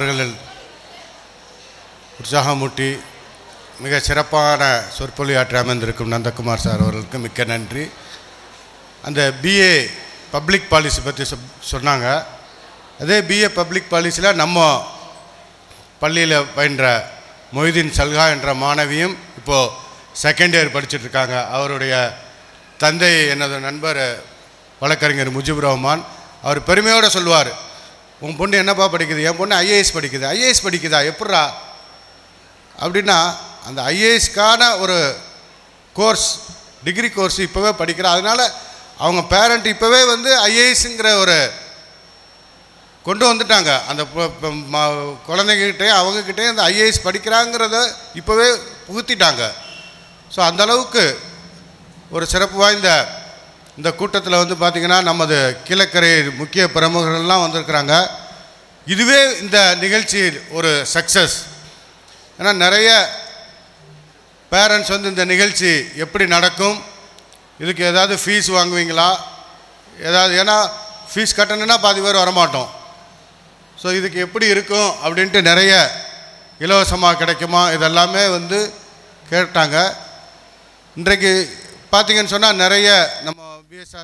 அவர்கள் உற்சாகமூட்டி மிக சிறப்பான சொற்பொழியாற்றி அமர்ந்திருக்கும் நந்தகுமார் சார் அவர்களுக்கு மிக்க நன்றி. அந்த பிஏ பப்ளிக் பாலிசி பற்றி சொன்னாங்க. அதே பிஏ பப்ளிக் பாலிசியில் நம்ம பள்ளியில் பயின்ற மொய்தீன் சல்ஹா என்ற மாணவியும் இப்போது செகண்ட் இயர் படிச்சுட்ருக்காங்க. அவருடைய தந்தை எனது நண்பர் வழக்கறிஞர் முஜிபுர் ரஹ்மான். அவர் பெருமையோடு சொல்லுவார், உன் பொண்ணு என்னப்பா படிக்குது? என் பொண்ணு ஐஏஎஸ் படிக்குது. ஐஏஎஸ் படிக்குதா? எப்பட்றா அப்படின்னா, அந்த ஐஏஎஸ்க்கான ஒரு கோர்ஸ், டிகிரி கோர்ஸ் இப்போவே படிக்கிறா. அதனால் அவங்க பேரண்ட் இப்போவே வந்து ஐஏஎஸ்ங்கிற ஒரு கொண்டு வந்துட்டாங்க. அந்த குழந்தைகிட்டே அவங்கக்கிட்டே அந்த ஐஏஎஸ் படிக்கிறாங்கிறத இப்போவே புகுத்திட்டாங்க. ஸோ அந்தளவுக்கு ஒரு சிறப்பு வாய்ந்த இந்த கூட்டத்தில் வந்து பார்த்திங்கன்னா நமது கீழக்கரை முக்கிய பிரமுகர்கள்லாம் வந்திருக்கிறாங்க. இதுவே இந்த நிகழ்ச்சி ஒரு சக்ஸஸ். ஏன்னா நிறைய பேரண்ட்ஸ் வந்து இந்த நிகழ்ச்சி எப்படி நடக்கும், இதுக்கு ஏதாவது ஃபீஸ் வாங்குவீங்களா, ஏதாவது, ஏன்னா ஃபீஸ் கட்டணுன்னா பாதி பேர் வரமாட்டோம். ஸோ இதுக்கு எப்படி இருக்கும் அப்படின்ட்டு நிறைய இலவசமாக கிடைக்குமா இதெல்லாமே வந்து கேட்டாங்க. இன்றைக்கு பார்த்திங்கன்னு சொன்னால் நிறைய நம்ம பிஎஸ்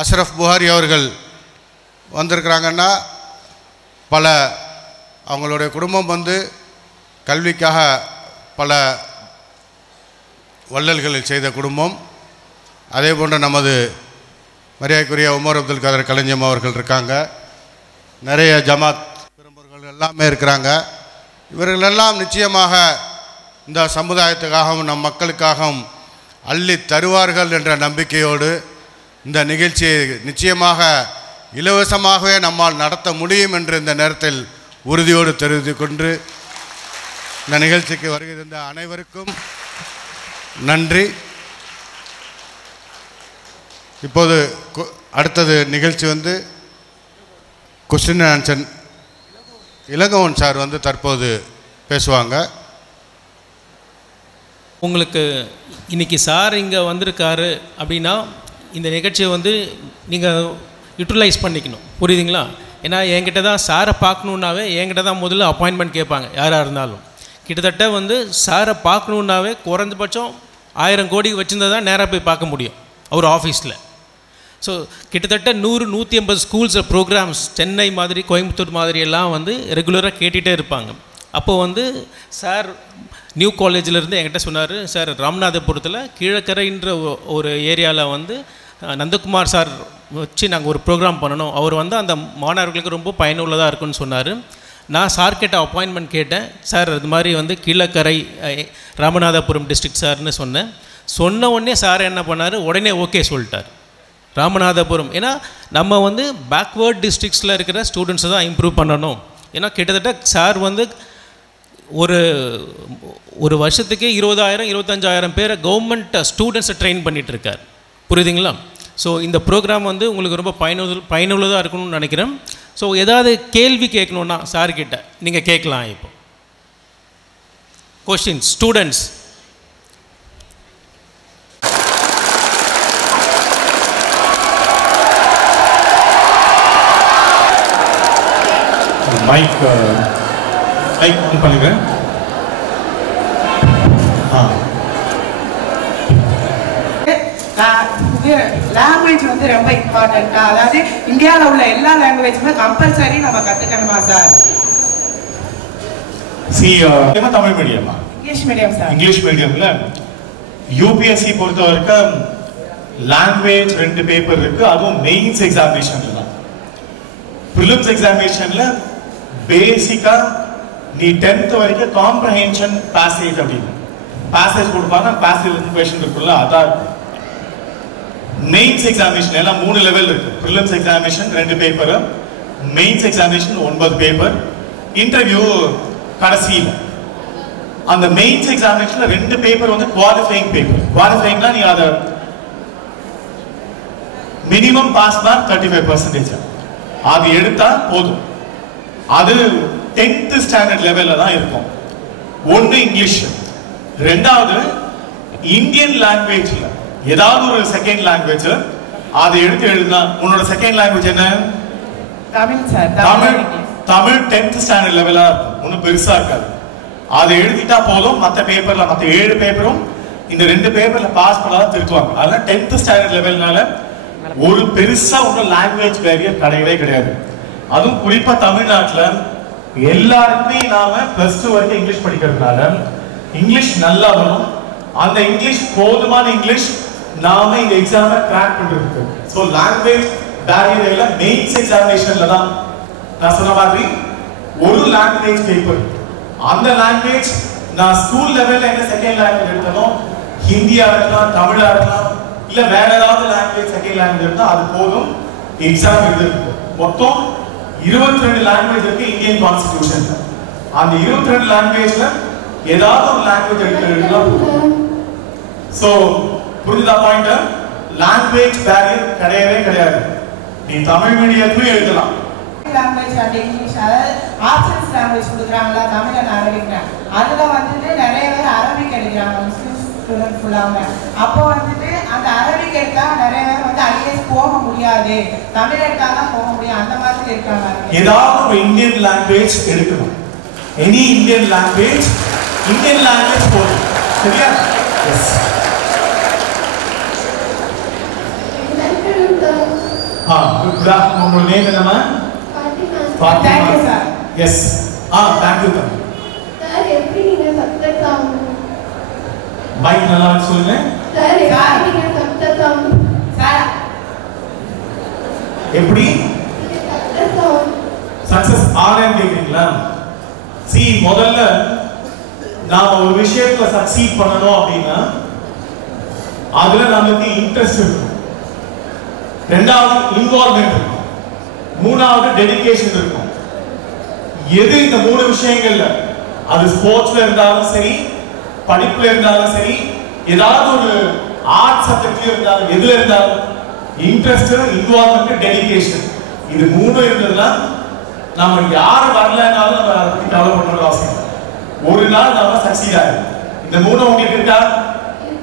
அஷ்ரஃப் புகாரி அவர்கள் வந்திருக்கிறாங்கன்னா, பல அவங்களுடைய குடும்பம் வந்து கல்விக்காக பல வள்ளல்களில் செய்த குடும்பம். அதே போன்று நமது மரியாதைக்குரிய உமர் அப்துல் காதர் கலைஞம் அவர்கள் இருக்காங்க. நிறைய ஜமாத் பெரும்பர்கள் எல்லாமே இருக்கிறாங்க. இவர்களெல்லாம் நிச்சயமாக இந்த சமுதாயத்துக்காகவும் நம் மக்களுக்காகவும் அள்ளி தருவார்கள் என்ற நம்பிக்கையோடு இந்த நிகழ்ச்சியை நிச்சயமாக இலவசமாகவே நம்மால் நடத்த முடியும் என்று இந்த நேரத்தில் உறுதியோடு தெரிவித்து கொண்டு இந்த நிகழ்ச்சிக்கு வருகை தந்த அனைவருக்கும் நன்றி. இப்போது அடுத்தது நிகழ்ச்சி வந்து கொஸ்டின் ஆன்சர் இளங்கோவன் சார் வந்து தற்போது பேசுவாங்க. உங்களுக்கு இன்றைக்கி சார் இங்கே வந்திருக்காரு அப்படின்னா இந்த நிகழ்ச்சியை வந்து நீங்கள் யூட்டிலைஸ் பண்ணிக்கணும், புரியுதுங்களா? ஏன்னா என்கிட்ட தான் சாரை பார்க்கணுன்னாவே என்கிட்ட தான் முதல்ல அப்பாயின்மெண்ட் கேட்பாங்க யாராக இருந்தாலும். கிட்டத்தட்ட வந்து சாரை பார்க்கணுன்னாவே குறைஞ்சபட்சம் 1000 கோடி வச்சுருந்தா தான் நேராக போய் பார்க்க முடியும் அவர் ஆஃபீஸில். ஸோ கிட்டத்தட்ட 100-150 ஸ்கூல்ஸ் ப்ரோக்ராம்ஸ் சென்னை மாதிரி கோயம்புத்தூர் மாதிரி எல்லாம் வந்து ரெகுலராக கேட்டுகிட்டே இருப்பாங்க. அப்போது வந்து சார் நியூ காலேஜிலேருந்து என்கிட்ட சொன்னார், சார் ராமநாதபுரத்தில் கீழக்கரைன்ற ஒரு ஏரியாவில் வந்து நந்தகுமார் சார் வச்சு நாங்கள் ஒரு ப்ரோக்ராம் பண்ணணும், அவர் வந்து அந்த மாணவர்களுக்கு ரொம்ப பயனுள்ளதாக இருக்குன்னு சொன்னார். நான் சார்கிட்ட அப்பாயின்மெண்ட் கேட்டேன். சார் இது மாதிரி வந்து கீழக்கரை ராமநாதபுரம் டிஸ்ட்ரிக்ட் சார்னு சொன்னேன். சொன்ன உடனே சார் என்ன பண்ணார், உடனே ஓகே சொல்லிட்டார். ராமநாதபுரம், ஏன்னா நம்ம வந்து பேக்வேர்ட் டிஸ்ட்ரிக்ஸில் இருக்கிற ஸ்டூடெண்ட்ஸை தான் இம்ப்ரூவ் பண்ணணும். ஏன்னா கிட்டத்தட்ட சார் வந்து ஒரு வருஷத்துக்கே 20,000-25,000 பேரை கவர்மெண்ட் ஸ்டூடெண்ட்ஸை ட்ரெயின் பண்ணிகிட்ருக்கார், புரியுதுங்களா? ஸோ இந்த ப்ரோக்ராம் வந்து உங்களுக்கு ரொம்ப பயனுள்ளதாக இருக்கணும்னு நினைக்கிறேன். ஸோ ஏதாவது கேள்வி கேட்கணுன்னா சார்கிட்ட நீங்கள் கேட்கலாம். இப்போ கொஸ்டின் ஸ்டூடெண்ட்ஸ். மைக் ஆன் பண்ணுங்க. லாங்குவேஜ் வந்து ரொம்ப இம்பார்ட்டண்டா, அதாவது இந்தியாவில் உள்ள எல்லா லாங்குவேஜுமே கம்பல்சரி நம்ம கற்றுக்கணுமா சார்? தமிழ் மீடியமா இங்கிலீஷ் மீடியம் சார்? இங்கிலீஷ் மீடியம்ல யூபிஎஸ்சி பொறுத்த வரைக்கும் லாங்குவேஜ் 2 பேப்பர் இருக்கு, அதுவும் மெயின்ஸ் எக்ஸாமினேஷன்ல தான். ப்ரிலிம்ஸ் எக்ஸாமினேஷன்ல பேசிக்கா நீ 10th வரைக்கும் காம்ப்ரஹென்ஷன் பாசேஜ் அப்படின்னு பாசேஜ் கொடுப்பாங்க. பாசேஜ் கொஸ்டின் இருக்குல்ல, அதான் இருக்கும். மெயின்ஸ் எக்ஸாமினேஷன் எல்லாம் 3 லெவல் இருக்கு. Prelims examination 2 paper, mains examination 9 paper, interview கடைசியில். அந்த மெயின்ஸ் எக்ஸாமினேஷன்ல 2 பேப்பர் வந்து குவாலிஃபைங் பேப்பர். குவாலிஃபைங்னா நீ அதை மினிமம் பாஸ் மார்க் 35%. அது எடுத்தா போதும். அது 10th ஸ்டாண்டர்ட் லெவல்ல தான் இருக்கும். ஒன்று இங்கிலீஷ், ரெண்டாவது இந்தியன் லாங்குவேஜ்ல ஏதாவது ஒரு செகண்ட் லாங்குவேஜ் அதை எடுத்து எழுதுனா. உன்னோட செகண்ட் லாங்குவேஜ் என்ன? Tamil sir. Tamil 10th standard லெவலா இருக்கும், ஒன்றும் பெருசா இருக்காது. அதை எழுதிட்டா போதும், மற்ற பேப்பர்ல மற்ற 7 பேப்பரும் இந்த 2 பேப்பர்ல பாஸ் பண்ணாதான் திருத்துவாங்க. அதனால 10th ஸ்டாண்டர்ட் லெவல்னால ஒரு பெருசா ஒன்றும் லாங்குவேஜ் பேரியர் கிடையவே கிடையாது. அதுவும் குறிப்பா தமிழ்நாட்டில் எல்லாருக்குமே நாம +2 வரைக்கும் இங்கிலீஷ் படிக்கிறதுனால இங்கிலீஷ் நல்லா வரும். அந்த இங்கிலீஷ் போதுமான இங்கிலீஷ் நாம இந்த எக்ஸாமை கிராக் பண்றதுக்கு. ஸோ லாங்குவேஜ் பேரியர் எல்லாம் மெயின்ஸ் எக்ஸாமினேஷன்ல தான் நான் சொன்ன மாதிரி ஒரு லாங்குவேஜ் பேப்பர், அந்த லாங்குவேஜ் நான் ஸ்கூல் லெவல்ல என்ன செகண்ட் லாங்குவேஜ் எடுத்தனோ, ஹிந்தியா இருக்கலாம், தமிழா இருக்கலாம், இல்ல வேற ஏதாவது லாங்குவேஜ் செகண்ட் லாங்குவேஜ் இருந்தா அது போதும் எக்ஸாம் எழுதுறதுக்கு. மொத்தம் 22 லாங்குவேஜ் இருக்கு இந்தியன் கான்ஸ்டிடியூஷன்ல. அந்த 22 லாங்குவேஜ்ல ஏதாவது ஒரு லாங்குவேஜ் எடுக்கிறதுனா சோ புரியுதா பாயிண்ட்? லாங்குவேஜ் பேரியர் கிடையவே கிடையாது. நீ தமிழ் மீடியத்துலயும் எழுதலாம். லாங்குவேஜ் அண்ட் இங்கிலீஷ், அதாவது ஆப்ஷன்ஸ் லாங்குவேஜ் கொடுக்குறாங்களா, தமிழ் அண்ட் அரபிக். அதுல வந்துட்டு நிறைய பேர் அரபிக் எடுக்கிறாங்க, முஸ்லிம் ஸ்டூடெண்ட் ஃபுல்லாக. அப்போ வந்துட்டு அந்த அரபிக் எடுத்தா நிறைய பேர் வந்து ஐஏஎஸ் போக முடியாது, தமிழ் எடுத்தா தான் போக முடியும், அந்த மாதிரி இருக்காங்க. ஏதாவது ஒரு இந்தியன் லாங்குவேஜ் எடுக்கணும். எனி இந்தியன் லாங்குவேஜ் போதும். சரியா? எஸ். உங்களோட நேம் என்னமா? Thank you, sir. Yes. Thank you, sir. Sir, எப்படி நீங்க சக்சஸ் ஆகணும்? மைக் நல்லா சொல்லுங்க. சார், எப்படி நீங்க சக்சஸ் ஆகணும்? சார், எப்படி சக்சஸ் ஆகணும்? சக்சஸ் ஆகணும்னு கேக்குறீங்களா? முதல்ல நாம ஒரு விஷயத்துல சக்சீட் பண்ணணும் அப்படின்னா அதுல நமக்கு இன்ட்ரெஸ்ட் இருக்கும், ரெண்டாவது இன்வால்வ்மெண்ட் இருக்கும், மூணாவது டெடிகேஷன் இருக்கும். எது இந்த 3 விஷயங்கள்ல, அது ஸ்போர்ட்ஸ்ல இருந்தாலும் சரி, படிப்புல இருந்தாலும் சரி, ஏதாவது ஒரு ஆர்ட் சப்ஜெக்ட்ல இருந்தாலும், எதுல இருந்தாலும் இன்ட்ரெஸ்ட், இன்வால்வ்மெண்ட், டெடிகேஷன், இது 3 இருந்ததுன்னா நம்ம யார் வரலனாலும் நம்ம அதை பத்தி கவலை பண்ணணும் அவசியம். ஒரு நாள் நம்ம சக்சீட் ஆகும். இந்த 3 உங்களுக்கு இருக்கா?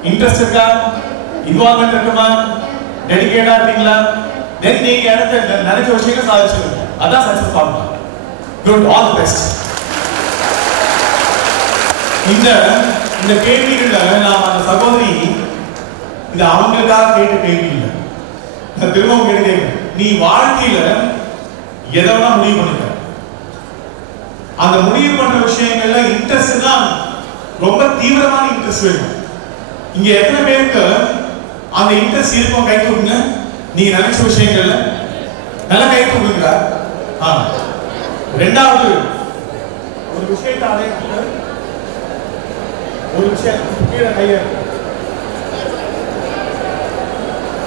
இன்ட்ரெஸ்ட் இருக்கா? இன்வால்வ்மெண்ட் இருக்குமா? டெடிகேட்டா இருக்கீங்களா? தென் நீங்க இடத்துல நினைச்ச விஷயங்களை சாதிச்சிருக்கீங்க. அதான் success formula. Good, all the best. இந்த கேள்விகள்ல நான் அந்த சகோதரி இது அவங்களுக்காக கேட்ட கேள்வி இல்லை, நான் திரும்பவும் கேட்கிறேன். நீ வாழ்க்கையில எதை வேணா முடிவு பண்ணுங்க, அந்த முடிவு பண்ற விஷயங்கள்ல இன்ட்ரெஸ்ட் தான் ரொம்ப தீவிரமான இன்ட்ரெஸ்ட் வேணும். இங்க எத்தனை பேருக்கு அந்த இன்ட்ரெஸ்ட் இருக்கும்? கை தூக்குங்க. நீங்க நினைச்ச விஷயங்கள்ல நல்லா கை தூக்குங்க. ரெண்டாவது ஒரு விஷயத்தை அடையணும், ஒரு விஷயம் கீழே கைய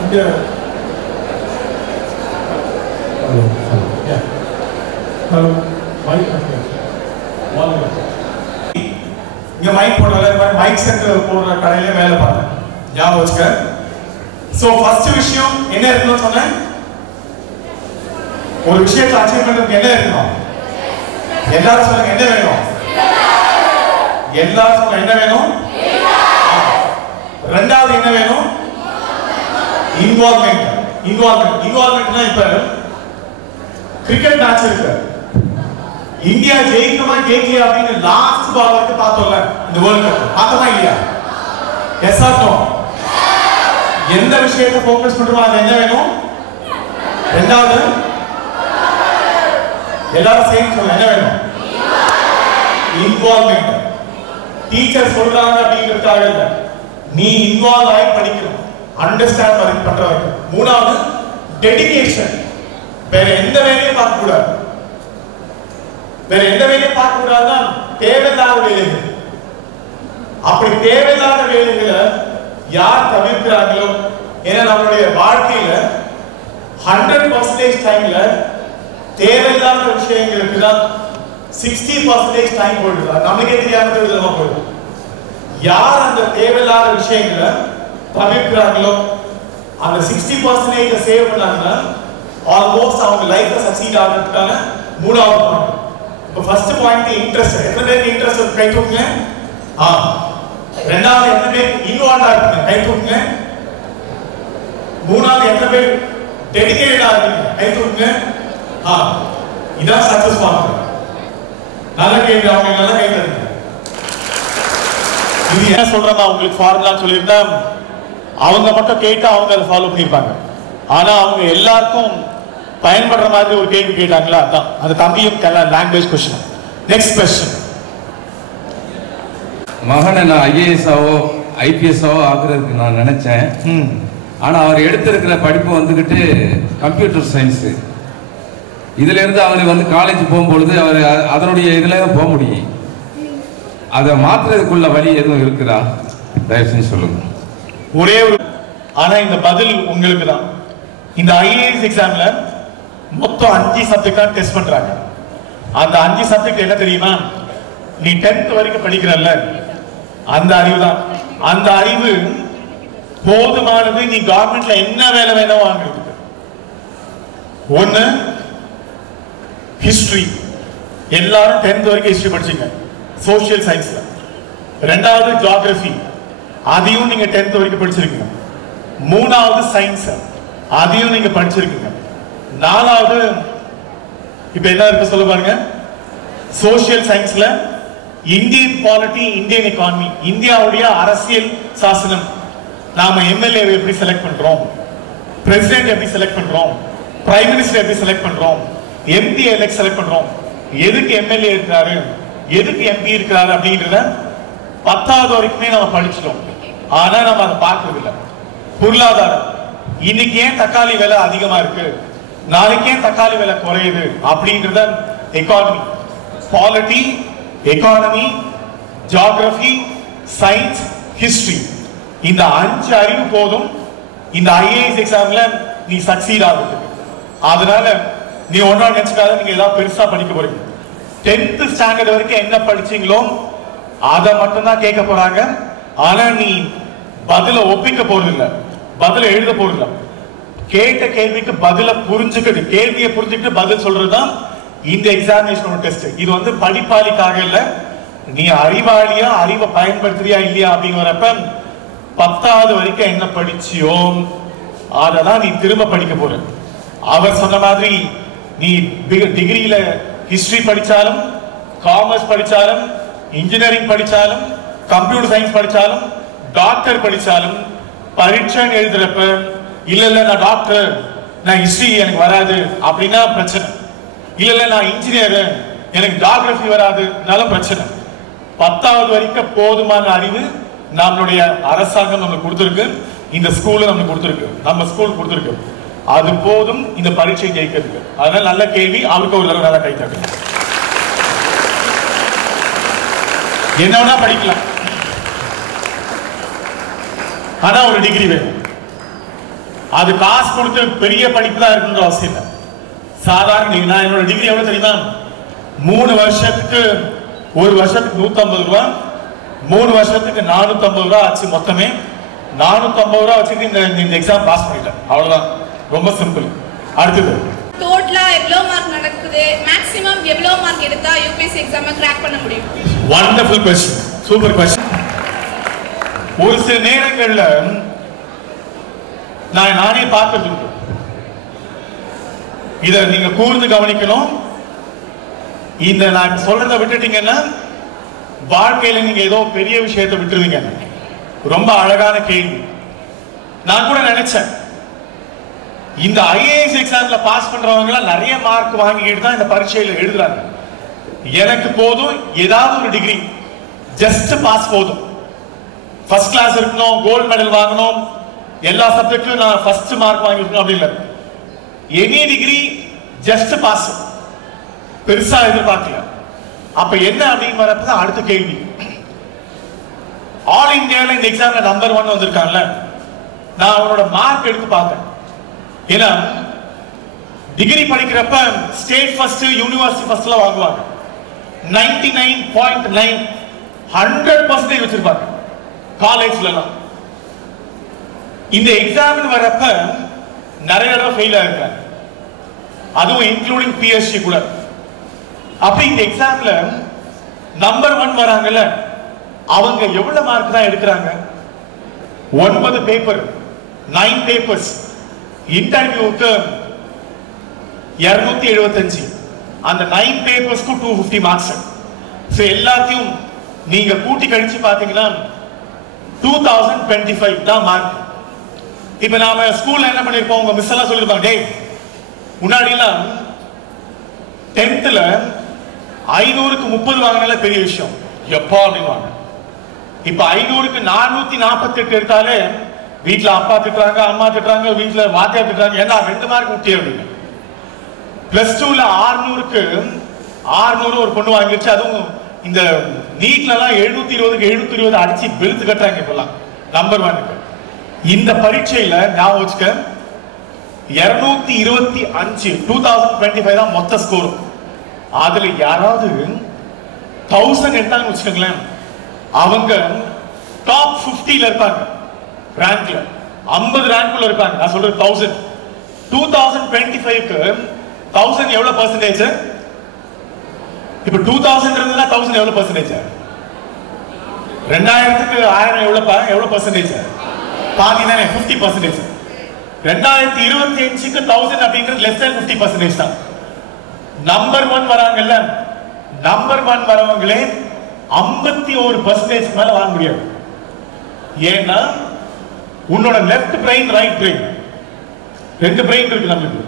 இந்த இங்க மைக் போடுற மைக் செட் போடுற கடையில வேலை பார்த்தேன், ஞாபகம் வச்சுக்க. சோ ஃபர்ஸ்ட் விஷயம் என்ன இருக்கணும் சொன்னேன்? ஒரு விஷயத்தை அச்சீவ் பண்றதுக்கு என்ன இருக்கணும்? எல்லாரும் சொல்லுங்க, என்ன வேணும்? எல்லாரும் சொல்லுங்க, என்ன வேணும்? ரெண்டாவது என்ன வேணும்? இன்வால்வ்மெண்ட். இன்வால்வ்மெண்ட்னா இப்ப கிரிக்கெட் மேட்ச் இருக்கு, இந்தியா ஜெயிக்குமா ஜெயிக்கலையா அப்படின்னு லாஸ்ட் பால் வரைக்கும் பார்த்தோம்ல இந்த வேர்ல்ட் கப், பார்த்தோமா இல்லையா? Yes or no? எந்த விஷயத்தை ஃபோக்கஸ் பண்றோமோ அது என்ன வேணும்? ரெண்டாவது எல்லாரும் சேர்ந்து சொல்லுங்க, என்ன வேணும்? இன்வால்வ்மெண்ட். டீச்சர் சொல்றாங்க அப்படிங்கிறதுக்காக இல்ல, நீ இன்வால்வ் ஆகி படிக்கணும், அண்டர்ஸ்டாண்ட் பண்ற வரைக்கும். மூணாவது டெடிகேஷன். வேற எந்த வேலையும் பார்க்க கூடாது. வேற எந்த வேலையும் பார்க்க கூடாதுன்னா தேவையில்லாத வேலைகள். அப்படி தேவையில்லாத வேலைகளை யார் தவிர்க்கிறாங்களோ, ஏன்னா நம்மளுடைய வாழ்க்கையில 100% டைம்ல தேவையில்லாத விஷயங்களுக்கு தான் 60% டைம் போயிடுது. நமக்கே தெரியாம போயிடும். யார் அந்த தேவையில்லாத விஷயங்களை தவிர்க்கிறாங்களோ, அந்த 60% சேவ் பண்ணாங்கன்னா ஆல்மோஸ்ட் அவங்க லைஃப்ல சக்சீட் ஆகிறதுக்கான மூணாவது பாயிண்ட். இப்போ ஃபர்ஸ்ட் பாயிண்ட் இன்ட்ரெஸ்ட். எத்தனை பேருக்கு இன்ட்ரெஸ்ட்? கை தூக்குங்க. ரெண்டாவது எத்தனை பேர் இன்வால்வ் ஆகுங்க? கை தூக்குங்க. மூணாவது எத்தனை பேர் டெடிகேட்டடா இருக்கீங்க? கை தூக்குங்க. இதான் சக்சஸ் ஃபார்முலா. நல்ல கேள்வி, அவங்க நல்ல கேள்வி. இது என்ன சொல்றமா உங்களுக்கு ஃபார்முலா சொல்லியிருந்தா அவங்க மட்டும் கேட்டா அவங்க அதை ஃபாலோ பண்ணிருப்பாங்க. ஆனா அவங்க எல்லாருக்கும் பயன்படுற மாதிரி ஒரு கேள்வி கேட்டாங்களா, அதான் அந்த தம்பியும் லாங்குவேஜ் கொஸ்டின். Next question. மகனை நான் ஐஏஎஸ்ஆவோ ஐபிஎஸ்ஆவோ ஆக்குறதுக்கு நான் நினைச்சேன். ஆனா அவர் எடுத்திருக்கிற படிப்பு வந்துகிட்டு கம்ப்யூட்டர் சயின்ஸ். இதுல இருந்து அவர் வந்து காலேஜ் போகும்பொழுது அவர் அதனுடைய இதுல தான் போக முடியும். அதை மாற்றுறதுக்குள்ள வழி எதுவும் இருக்குதா? தயவு செஞ்சு சொல்லுங்க. ஒரே ஒரு, ஆனா இந்த பதில் உங்களுக்கு தான். இந்த ஐஏஎஸ் எக்ஸாம்ல மொத்தம் 5 சப்ஜெக்ட் தான் டெஸ்ட் பண்றாங்க. அந்த 5 சப்ஜெக்ட் என்ன தெரியுமா? நீ 10th வரைக்கும் படிக்கிறல்ல, அந்த அறிவு தான். அந்த அறிவு போதுமானது நீ கவர்மெண்ட்ல என்ன வேலை வேணும் வாங்குறதுக்கு. ஒண்ணு ஹிஸ்டரி, எல்லாரும் 10th வரைக்கும் ஹிஸ்டரி படிச்சீங்க சோசியல் சயின்ஸ்ல. ரெண்டாவது ஜியோகிராஃபி, அதையும் நீங்க 10th வரைக்கும் படிச்சிருக்கீங்க. மூணாவது சயின்ஸ், அதையும் நீங்க படிச்சிருக்கீங்க. நாலாவது இப்ப என்ன இருக்கு சொல்ல பாருங்க. சோசியல் சயின்ஸ்ல இந்தியன் பாலிட்டி, இந்தியன் எக்கானமி, இந்தியாவுடைய அரசியல் சாசனம், நாம எம்எல்ஏ எப்படி செலக்ட் பண்றோம், பிரசிடென்ட் எப்படி செலக்ட் பண்றோம், பிரைம் மினிஸ்டர் எப்படி செலக்ட் பண்றோம், எம்பி எலெக்ட் செலக்ட் பண்றோம், எதுக்கு எம்எல்ஏ இருக்காரு, எதுக்கு எம்பி இருக்காரு அப்படின்றத 10வது வரைக்குமே நம்ம படிச்சிட்டோம். ஆனா நம்ம அதை பார்க்கறது இல்லை. பொருளாதாரம், இன்னைக்கு ஏன் தக்காளி விலை அதிகமா இருக்கு, நாளைக்கு ஏன் தக்காளி விலை குறையுது அப்படின்றத economy, polity, economy, geography, science, history, இந்த 5 அறிவு போதும் இந்த ஐஏஎஸ் எக்ஸாம்ல நீ சக்சீட் ஆகுது. அதனால நீ ஒன்றா நினைச்சுக்காத நீங்க ஏதாவது பெருசா படிக்க போறீங்க. 10th ஸ்டாண்டர்ட் வரைக்கும் என்ன படிச்சீங்களோ அதை மட்டும் தான் கேட்க போறாங்க. ஆனா நீ பதில ஒப்பிக்க போறது இல்ல, பதில எழுத போறது இல்ல. கேட்ட கேள்விக்கு பதில புரிஞ்சுக்கிட்டு, கேள்வியை புரிஞ்சுக்கிட்டு பதில் சொல்றதுதான் இந்த எக்ஸாமினேஷனோட டெஸ்ட். இது வந்து படிப்பாளிக்காக இல்ல, நீ அறிவாளியா, அறிவை பயன்படுத்துறியா இல்லையா அப்படிங்கிறப்ப 10வது வரைக்கும் என்ன படிச்சியோ அதெல்லாம் நீ திரும்ப படிக்க போற. அவர் சொன்ன மாதிரி நீ டிகிரியில ஹிஸ்டரி படிச்சாலும், காமர்ஸ் படிச்சாலும், இன்ஜினியரிங் படிச்சாலும், கம்ப்யூட்டர் சயின்ஸ் படிச்சாலும், டாக்டர் படிச்சாலும், பரீட்சை எழுதுறப்ப இல்ல இல்ல நான் டாக்டர், நான் ஹிஸ்டரி எனக்கு வராது அப்படின்னா பிரச்சனை. இல்ல நான் இன்ஜினியர், எனக்கு ஜியோகிராஃபி வராதுனால பிரச்சனை. 10வது வரைக்கும் போதுமான அறிவு நம்மளுடைய அரசாங்கம் நமக்கு கொடுத்திருக்கு, இந்த ஸ்கூல்ல நமக்கு கொடுத்திருக்கு, நம்ம ஸ்கூல் கொடுத்திருக்கு. அது போதும் இந்த பரீட்சை ஜெயிக்கிறதுக்கு. அதனால நல்ல கேள்வி, அவருக்கு ஒரு தடவை நல்லா கை தட்டுங்க. என்னன்னா படிக்கலாம், ஆனா ஒரு டிகிரி வேணும். அது காசு கொடுத்து பெரிய படிப்பு தான் இருக்குன்ற அவசியம் இல்லை. சாதாரண நான் என்னோட டிகிரி எவ்வளவு தெரியுமா? 3 வருஷத்துக்கு, ஒரு வருஷத்துக்கு 150 ரூபாய், 3 வருஷத்துக்கு 450 ரூபாய் ஆச்சு. மொத்தமே 450 ரூபாய் வச்சுட்டு இந்த எக்ஸாம் பாஸ் பண்ணிட்டேன். அவ்வளவுதான், ரொம்ப சிம்பிள். அடுத்தது டோட்டலா எவ்வளவு மார்க் நடக்குது, மேக்ஸிமம் எவ்வளவு மார்க் எடுத்தா யூபிஎஸ்சி எக்ஸாமை கிராக் பண்ண முடியும்? Wonderful question, super question. ஒரு சில நேரங்கள்ல நானே பார்த்துட்டு, இத நீங்க கூர்ந்து கவனிக்கணும். இந்த நான் சொல்றதை விட்டுட்டீங்கன்னா வாழ்க்கையில நீங்க ஏதோ பெரிய விஷயத்தை விட்டுருவீங்க. ரொம்ப அழகான கேள்வி. நான் கூட நினைச்சேன் இந்த ஐஏஎஸ் எக்ஸாம்ல பாஸ் பண்றவங்க நிறைய மார்க் வாங்கிட்டு தான் இந்த பரீட்சையில எழுதுறாங்க. எனக்கு போதும் ஏதாவது ஒரு டிகிரி, ஜஸ்ட் பாஸ் போதும். ஃபர்ஸ்ட் கிளாஸ் இருக்கணும், கோல்ட் மெடல் வாங்கணும், எல்லா சப்ஜெக்ட்லயும் நான் ஃபர்ஸ்ட் மார்க் வாங்கிருக்கணும் அப்படி இல்லை. எனி டிகிரி ஜஸ்ட் பாஸ், பெருசா எதிர்பார்க்கல. அப்ப என்ன அப்படின்னு வரப்பதான் அடுத்த கேள்வி. ஆல் இந்தியாவில் இந்த எக்ஸாம்ல நம்பர் 1 வந்திருக்காங்கல்ல, நான் அவனோட மார்க் எடுத்து பார்த்தேன். ஏன்னா டிகிரி படிக்கிறப்ப ஸ்டேட் ஃபர்ஸ்ட், யூனிவர்சிட்டி ஃபர்ஸ்ட்ல வாங்குவாங்க. 99.9 100% வச்சிருப்பாங்க காலேஜ்ல எல்லாம். இந்த எக்ஸாம் வரப்ப நிறைய தடவை ஃபெயில் ஆயிருக்காங்க, அதுவும் இன்க்ளூடிங் பிஎஸ்சி கூட. அப்ப இந்த எக்ஸாம்ல நம்பர் 1 வராங்கல்ல, அவங்க எவ்வளவு மார்க் தான் எடுக்கிறாங்க? 9 பேப்பர், 9 பேப்பர்ஸ். இன்டர்வியூக்கு 275, அந்த 9 பேப்பர்ஸ்க்கு 250 மார்க்ஸ். ஸோ எல்லாத்தையும் நீங்க கூட்டி கழிச்சு பார்த்தீங்கன்னா 2025 தான் மார்க். இப்போ நாம ஸ்கூல்ல என்ன பண்ணிருப்போம், உங்க மிஸ் எல்லாம் சொல்லிருப்பாங்க, டேய் முன்னாடிலாம் 10th 500க்கு 30 வாங்கினால பெரிய விஷயம் எப்போ அப்படின்வாங்க. இப்ப 500க்கு 448 எடுத்தாலே வீட்டுல அப்பா திட்டுறாங்க, அம்மா திட்டுறாங்க, வீட்டுல வாத்தியா திட்டுறாங்க, ஏன்னா 2 மார்க் விட்டியே அப்படின்னு. +2ல 600க்கு 600 ஒரு பொண்ணு வாங்கிடுச்சு. அதுவும் இந்த நீட்ல எல்லாம் 720க்கு 720 அடிச்சு வெளுத்து கட்டுறாங்க இப்பெல்லாம் நம்பர் 1க்கு. இந்த பரீட்சையில ஞாபகம் வச்சுக்க 225 2025 தான் மொத்த ஸ்கோர். அதுல யாராவது 1000 எடுத்தாங்கன்னு வச்சுக்கோங்களேன், அவங்க டாப் 50ல இருப்பாங்க. ரேங்க்ல 50 ரேங்க்ல இருப்பாங்க. நான் சொல்றது 1000. 2025க்கு 1000 எவ்வளவு பர்சன்டேஜ்? இப்ப 2000 இருந்தா 1000 எவ்வளவு பர்சன்டேஜ்? 2000க்கு 1000 எவ்வளவு பர்சன்டேஜ்? பாதி தானே, 50%. 2025க்கு 1000 அப்படிங்கிறது less than 50% தான். நம்பர் 1 வராங்கல்ல, நம்பர் 1 வரவங்களே 51% மேல வாங்க முடியாது. ஏன்னா உன்னோட left brain right brain 2 brain இருக்கு நமக்கு.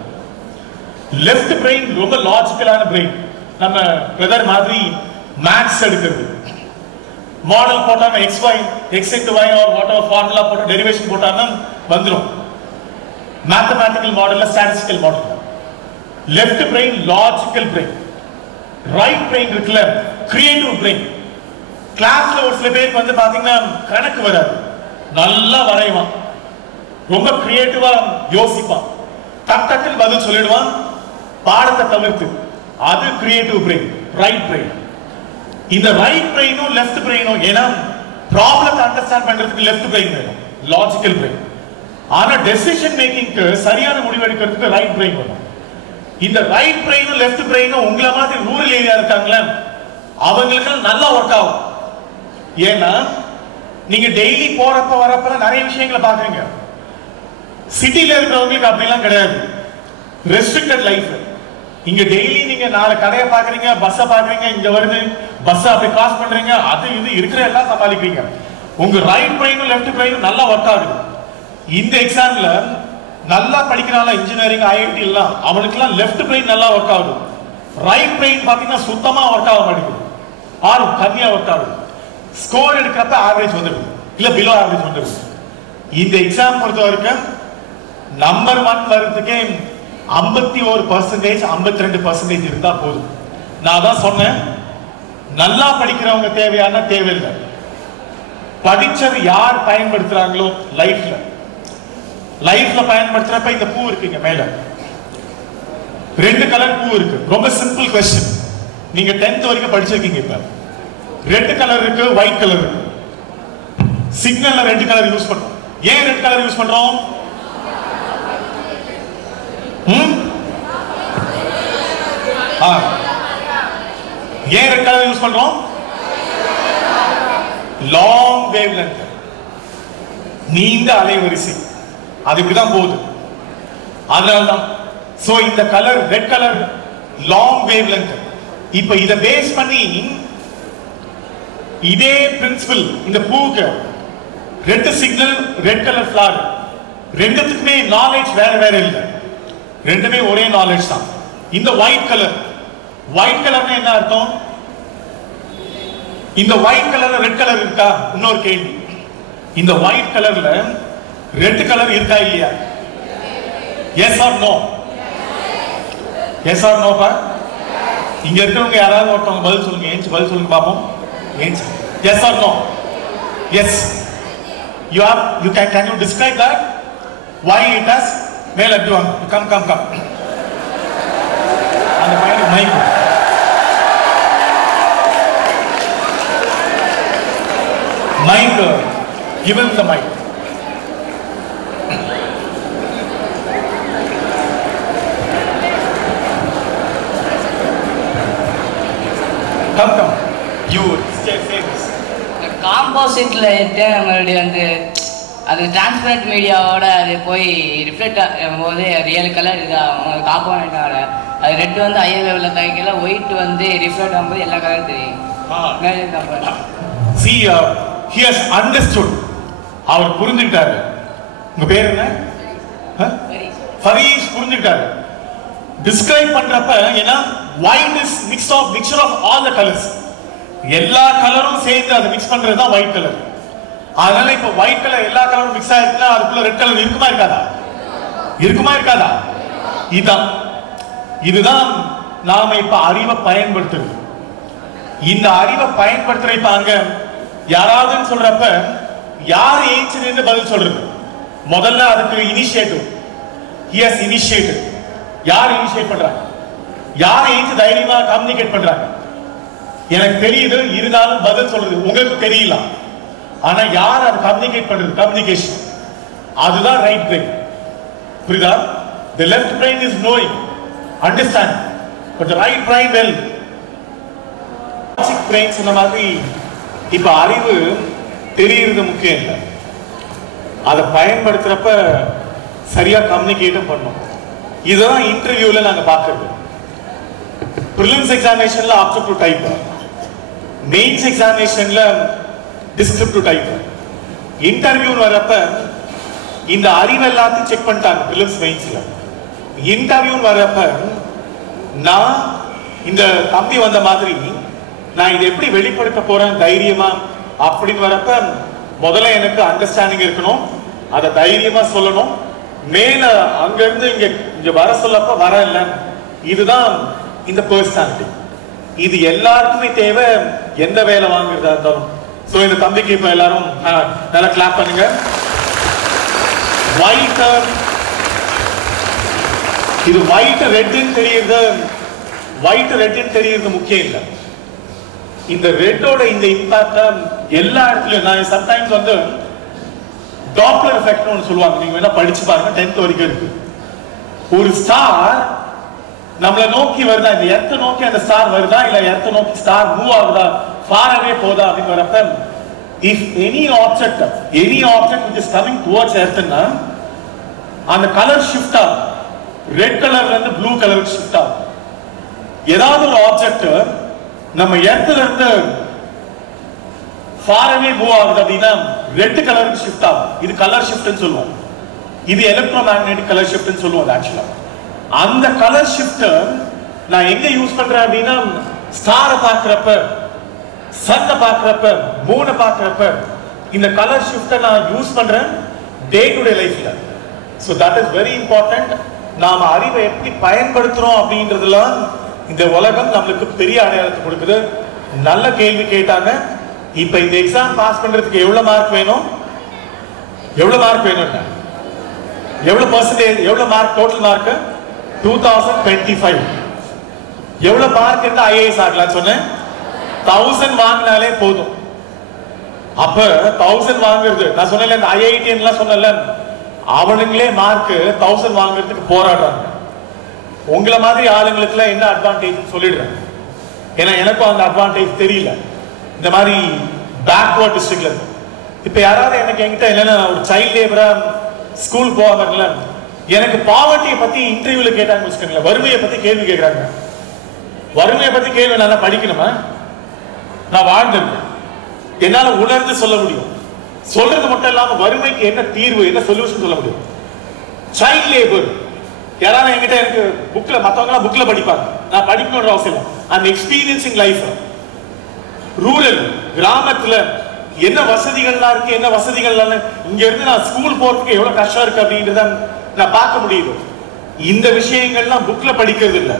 லெஃப்ட் பிரெயின் ரொம்ப லாஜிக்கலான பிரெயின். நம்ம பிரதர் மாதிரி மேத்ஸ் எடுக்கிறது, மாடல் போட்டாங்க xy x into y or whatever formula போட்டு டெரிவேஷன் போட்டாங்கன்னா வந்துரும். மேத்தமேட்டிக்கல் மாடல்ல statistical model. Left brain logical brain, right brain இருக்குல்ல கிரியேட்டிவ் பிரெயின். கிளாஸ்ல ஒரு சில பேருக்கு வந்து பாத்தீங்கன்னா கணக்கு வராது, நல்லா வரைவான், ரொம்ப கிரியேட்டிவா யோசிப்பான், டக் டக்குன்னு பதில் சொல்லிடுவான் பாடத்தை தவிர்த்து. அது கிரியேட்டிவ் பிரெயின், ரைட் பிரெயின். இந்த ரைட் பிரெயினும் லெஃப்ட் பிரெயினும், ஏன்னா ப்ராப்ளத்தை அண்டர்ஸ்டாண்ட் பண்றதுக்கு லெஃப்ட் பிரெயின் வேணும், லாஜிக்கல் பிரெயின். ஆனா டெசிஷன் மேக்கிங்க்கு சரியான முடிவு எடுக்கிறதுக்கு ரைட் பிரெயின் வேணும். இந்த ரைட் பிரெயினும் லெஃப்ட் பிரெயினும் உங்களை மாதிரி ரூரல் ஏரியா இருக்காங்களே அவங்களுக்கு நல்லா ஒர்க் ஆகும். ஏன்னா நீங்க டெய்லி போறப்ப வரப்ப நிறைய விஷயங்களை பாக்குறீங்க. சிட்டில இருக்கிறவங்களுக்கு அப்படிலாம் கிடையாது, ரெஸ்ட்ரிக்டட் லைஃப். இங்க டெய்லி நீங்க 4 கடையை பாக்குறீங்க, பஸ்ஸ பாக்குறீங்க, இங்க வருது பஸ் அப்படி கிராஸ் பண்றீங்க, அது இது இருக்கிற எல்லாம் சமாளிக்கிறீங்க. உங்க ரைட் பிரெயினும் லெஃப்ட் பிரெயினும் நல்லா ஒர்க் ஆகுது. இந்த எக்ஸாம்ல நல்லா படிக்கிறாங்க இன்ஜினியரிங் ஐஐடி எல்லாம், அவனுக்குலாம் லெஃப்ட் பிரெயின் நல்லா ஒர்க் ஆகுது. ரைட் பிரெயின் பாத்தீங்கன்னா சுத்தமா ஒர்க் ஆக மாட்டேங்குது, கம்மியா ஒர்க் ஆகுது. ஸ்கோர் எடுக்கிறப்ப ஆவரேஜ் வந்துடுது, இல்ல பிலோ ஆவரேஜ் வந்துடுது. இந்த எக்ஸாம் பொறுத்த வரைக்கும் நம்பர் 1 வர்றதுக்கே 51%, 52% இருந்தா போதும். நான் தான் சொன்னேன், நல்லா படிக்கிறவங்க தேவையான தேவையில்லை, படிச்சது யார் பயன்படுத்துறாங்களோ லைஃப்ல பயன்படுத்துறப்ப. இந்த பூ இருக்குங்க மேல 2 கலர் பூ இருக்கு. ரொம்ப சிம்பிள் क्वेश्चन. நீங்க 10th வரைக்கும் படிச்சிருக்கீங்க. இப்ப ரெட் கலர் இருக்கு, ஒயிட் கலர் இருக்கு. சிக்னல்ல 2 கலர் யூஸ் பண்றோம். ஏன் 2 கலர் யூஸ் பண்றோம்? ஏன் 2 கலர் யூஸ் பண்றோம்? லாங் வேவ் லென்த், நீண்ட அலைவரிசை, அது இப்படிதான் போகுது. அதனால்தான் சோ இந்த colour red colour long wave length. இப்ப இத பேஸ் பண்ணி இதே பிரின்சிபல் இந்த பூவுக்கு red signal, red colour flower, ரெண்டுத்துக்குமே நாலேஜ் வேற வேற இல்லை, ரெண்டுமே ஒரே நாலேஜ் தான். இந்த ஒயிட் கலர்னா என்ன அர்த்தம்? இந்த ஒயிட் கலர்ல ரெட் கலர் இருக்கா? இன்னொரு கேள்வி, இந்த ஒயிட் கலர்ல ரெட் கலர் இருக்கா இல்லையா? Yes or no? Yes or no பா? இங்க இருக்கிறவங்க யாராவது ஒருத்தவங்க பதில் சொல்லுங்க, ஏன்ச்சு பதில் சொல்லுங்க பாப்போம். ஏன்ச்சு yes or no? Yes. you can you describe that why it has? மேல எப்படி வாங்க, கம் அந்த பையனுக்கு mic, give him the mic. Come. You say this. காம்போசிட்ல மறுபடியும் வந்து அது டிரான்ஸ்பரண்ட் மீடியாவோட அது போய் ரிஃப்ளெக்ட் ஆகும்போது ரியல் கலர் இது காம்போனண்டோட அது ரெட் வந்து ஹையர் லெவலில் கைக்கல, ஒயிட் வந்து ரிஃப்ளெக்ட் ஆகும்போது எல்லா கலரும் தெரியும். See, he has understood. அவர் புரிஞ்சுக்கிட்டாரு. உங்க பேர் என்ன? ஃபரீஸ் புரிஞ்சுக்கிட்டாரு. டிஸ்கிரைப் பண்றப்ப ஏன்னா white is mixture of all the colors. எல்லா கலரும் சேர்த்து அதை மிக்ஸ் பண்றது தான் ஒயிட் கலர். அதனால இப்ப ஒயிட் கலர் எல்லா கலரும் மிக்ஸ் ஆயிருக்குன்னா அதுக்குள்ள ரெட் கலர் இருக்குமா இருக்காதா? இருக்குமா இருக்காதா? இதுதான் நாம இப்ப அறிவை பயன்படுத்துறது. இந்த அறிவை பயன்படுத்துற இப்ப அங்க யாராவதுன்னு சொல்றப்ப யார் ஏஞ்சிருந்து பதில் சொல்றது? முதல்ல அதுக்கு இனிஷியேட்டிவ். he has initiated. யார் இனிஷியேட் பண்றாங்க? யார் ஏஞ்சி தைரியமா கம்யூனிகேட் பண்றாங்க? எனக்கு தெரியுது, இருந்தாலும் பதில் சொல்றது உங்களுக்கு தெரியல. ஆனா யார் அதை கம்யூனிகேட் பண்றது? கம்யூனிகேஷன். அதுதான் ரைட் பிரெயின். புரியுதா? the left brain is knowing, understand, but the right brain will logic brain சொன்ன மாதிரி இப்ப அறிவு தெரியுறது முக்கியம் இல்லை, அதை பயன்படுத்துறப்ப சரியா கம்யூனிகேட்டும் பண்ணும். இதுதான் இன்டர்வியூல நாங்க பாக்குறது. prelims examinationல objective type, mains examinationல descriptive type. Interview வரப்ப இந்த அறிவு எல்லாத்தையும் செக் பண்ணிட்டாங்க prelims mainsல. இன்டர்வியூ வரப்ப நான் இந்த தம்பி வந்த மாதிரி நான் இதை எப்படி வெளிப்படுத்த போறேன் தைரியமா அப்படின்னு வரப்ப முதல்ல எனக்கு அண்டர்ஸ்டாண்டிங் இருக்கணும், அதை தைரியமா சொல்லணும். மேல அங்க இருந்து இங்க வர சொல்லப்ப வர இல்லை. இதுதான் இந்த பர்சனாலிட்டி. இது எல்லாருக்குமே தேவை, எந்த வேலை வாங்குறதா இருந்தாலும். சோ இந்த தம்பிக்கு இப்ப எல்லாரும் நல்லா கிளாப் பண்ணுங்க. ஒயிட், இது ஒயிட் ரெட்னு தெரியுது, ஒயிட் ரெட்னு தெரியுது முக்கியம் இல்லை. இந்த ரெட்டோட இந்த இம்பாக்ட் எல்லா இடத்துலயும் நான் சம்டைம்ஸ் வந்து டாப்லர் எஃபெக்ட்னு ஒன்று சொல்லுவாங்க. நீங்க வேணா படிச்சு பாருங்க, 10th வரைக்கும் இருக்கு. ஒரு ஸ்டார் நம்மளை நோக்கி வருதா, இந்த எர்த்தை நோக்கி அந்த ஸ்டார் வருதா, இல்ல எர்த்தை நோக்கி ஸ்டார் மூவ் ஆகுதா, ஃபார் அவே போதா அப்படின்னு வரப்ப if any object which is coming towards earth னா அந்த கலர் ஷிஃப்ட் ஆகும். ரெட் கலர்ல இருந்து ப்ளூ கலருக்கு ஷிஃப்ட் ஆகும். ஏதாவது ஒரு ஆப்ஜெக்ட் நம்ம எர்த்ல இருந்து far away மூவ் ஆகுது அப்படின்னா ரெட் கலருக்கு ஷிஃப்ட் ஆகும். இது கலர் ஷிஃப்ட்னு சொல்லுவோம். இது எலக்ட்ரோமேக்னெட்டிக் கலர் ஷிஃப்ட்னு சொல்லுவோம். ஆக்சுவலா அந்த கலர் ஷிஃப்ட் நான் எங்க யூஸ் பண்றேன் அப்படின்னா ஸ்டாரை பார்க்கறப்ப, சன்னை பார்க்கறப்ப, மூனை பார்க்கறப்ப இந்த கலர் ஷிஃப்ட்டை நான் யூஸ் பண்றேன் டே டு டே லைஃப்ல. So that is very important. நாம அறிவை எப்படி பயன்படுத்துறோம் அப்படின்றதுலாம் இந்த உலகம் நம்மளுக்கு பெரிய அடையாளத்தை கொடுக்குது. நல்ல கேள்வி கேட்டாங்க. இப்ப இந்த எக்ஸாம் பாஸ் பண்றதுக்கு எவ்வளவு மார்க் வேணும்? எவ்வளவு மார்க் வேணும்? எவ்வளவு பர்சன்டேஜ், எவ்வளவு மார்க்? Total mark 2025. எவ்வளவு மார்க் இருந்தா ஐஏஎஸ் ஆகலாம் சொன்னேன்? 1000 வாங்கினாலே போதும். அப்ப 1000 வாங்குறது நான் சொன்னல, இந்த ஐஐடி எல்லாம் சொன்னல, அவனுங்களே மார்க் 1000 வாங்குறதுக்கு போராடுறாங்க. உங்களை மாதிரி ஆளுங்களுக்கு என்ன அட்வான்டேஜ் சொல்லிடுறேன். ஏன்னா எனக்கும் அந்த அட்வான்டேஜ் தெரியல. இந்த மாதிரி பேக்வர்ட் டிஸ்ட்ரிக்ட்ல இப்ப யாராவது எனக்கு என்கிட்ட இல்லைன்னா ஒரு சைல்ட் லேபரா ஸ்கூல் போவாங்கல்ல, எனக்கு பாவர்ட்டியை பத்தி இன்டர்வியூல கேட்டாங்க வச்சுக்கோங்களேன், வறுமையை பத்தி கேள்வி கேட்கறாங்க. வறுமையை பத்தி கேள்வி நல்லா படிக்கணுமா? நான் வாழ்ந்திருக்கேன், என்னால உணர்ந்து சொல்ல முடியும். சொல்றது மட்டும் இல்லாம வறுமைக்கு என்ன தீர்வு, என்ன சொல்யூஷன் சொல்ல முடியும். சைல்ட் லேபர் யாராவது என்கிட்ட எனக்கு புக்ல, மத்தவங்க எல்லாம் புக்ல படிப்பாங்க, நான் படிக்கணும்ன்ற அவசியம் இல்லை. அந்த எக்ஸ்பீரியன்சிங் லைஃப். ரூரல் கிராமத்துல என்ன வசதிகள்லாம் இருக்கு, என்ன வசதிகள் இங்க இருந்து நான் ஸ்கூல் போறதுக்கு எவ்வளவு கஷ்டம் இருக்கு அப்படின்றத நான் பார்க்க முடியுது. இந்த விஷயங்கள்லாம் புக்ல படிக்கிறது இல்லை.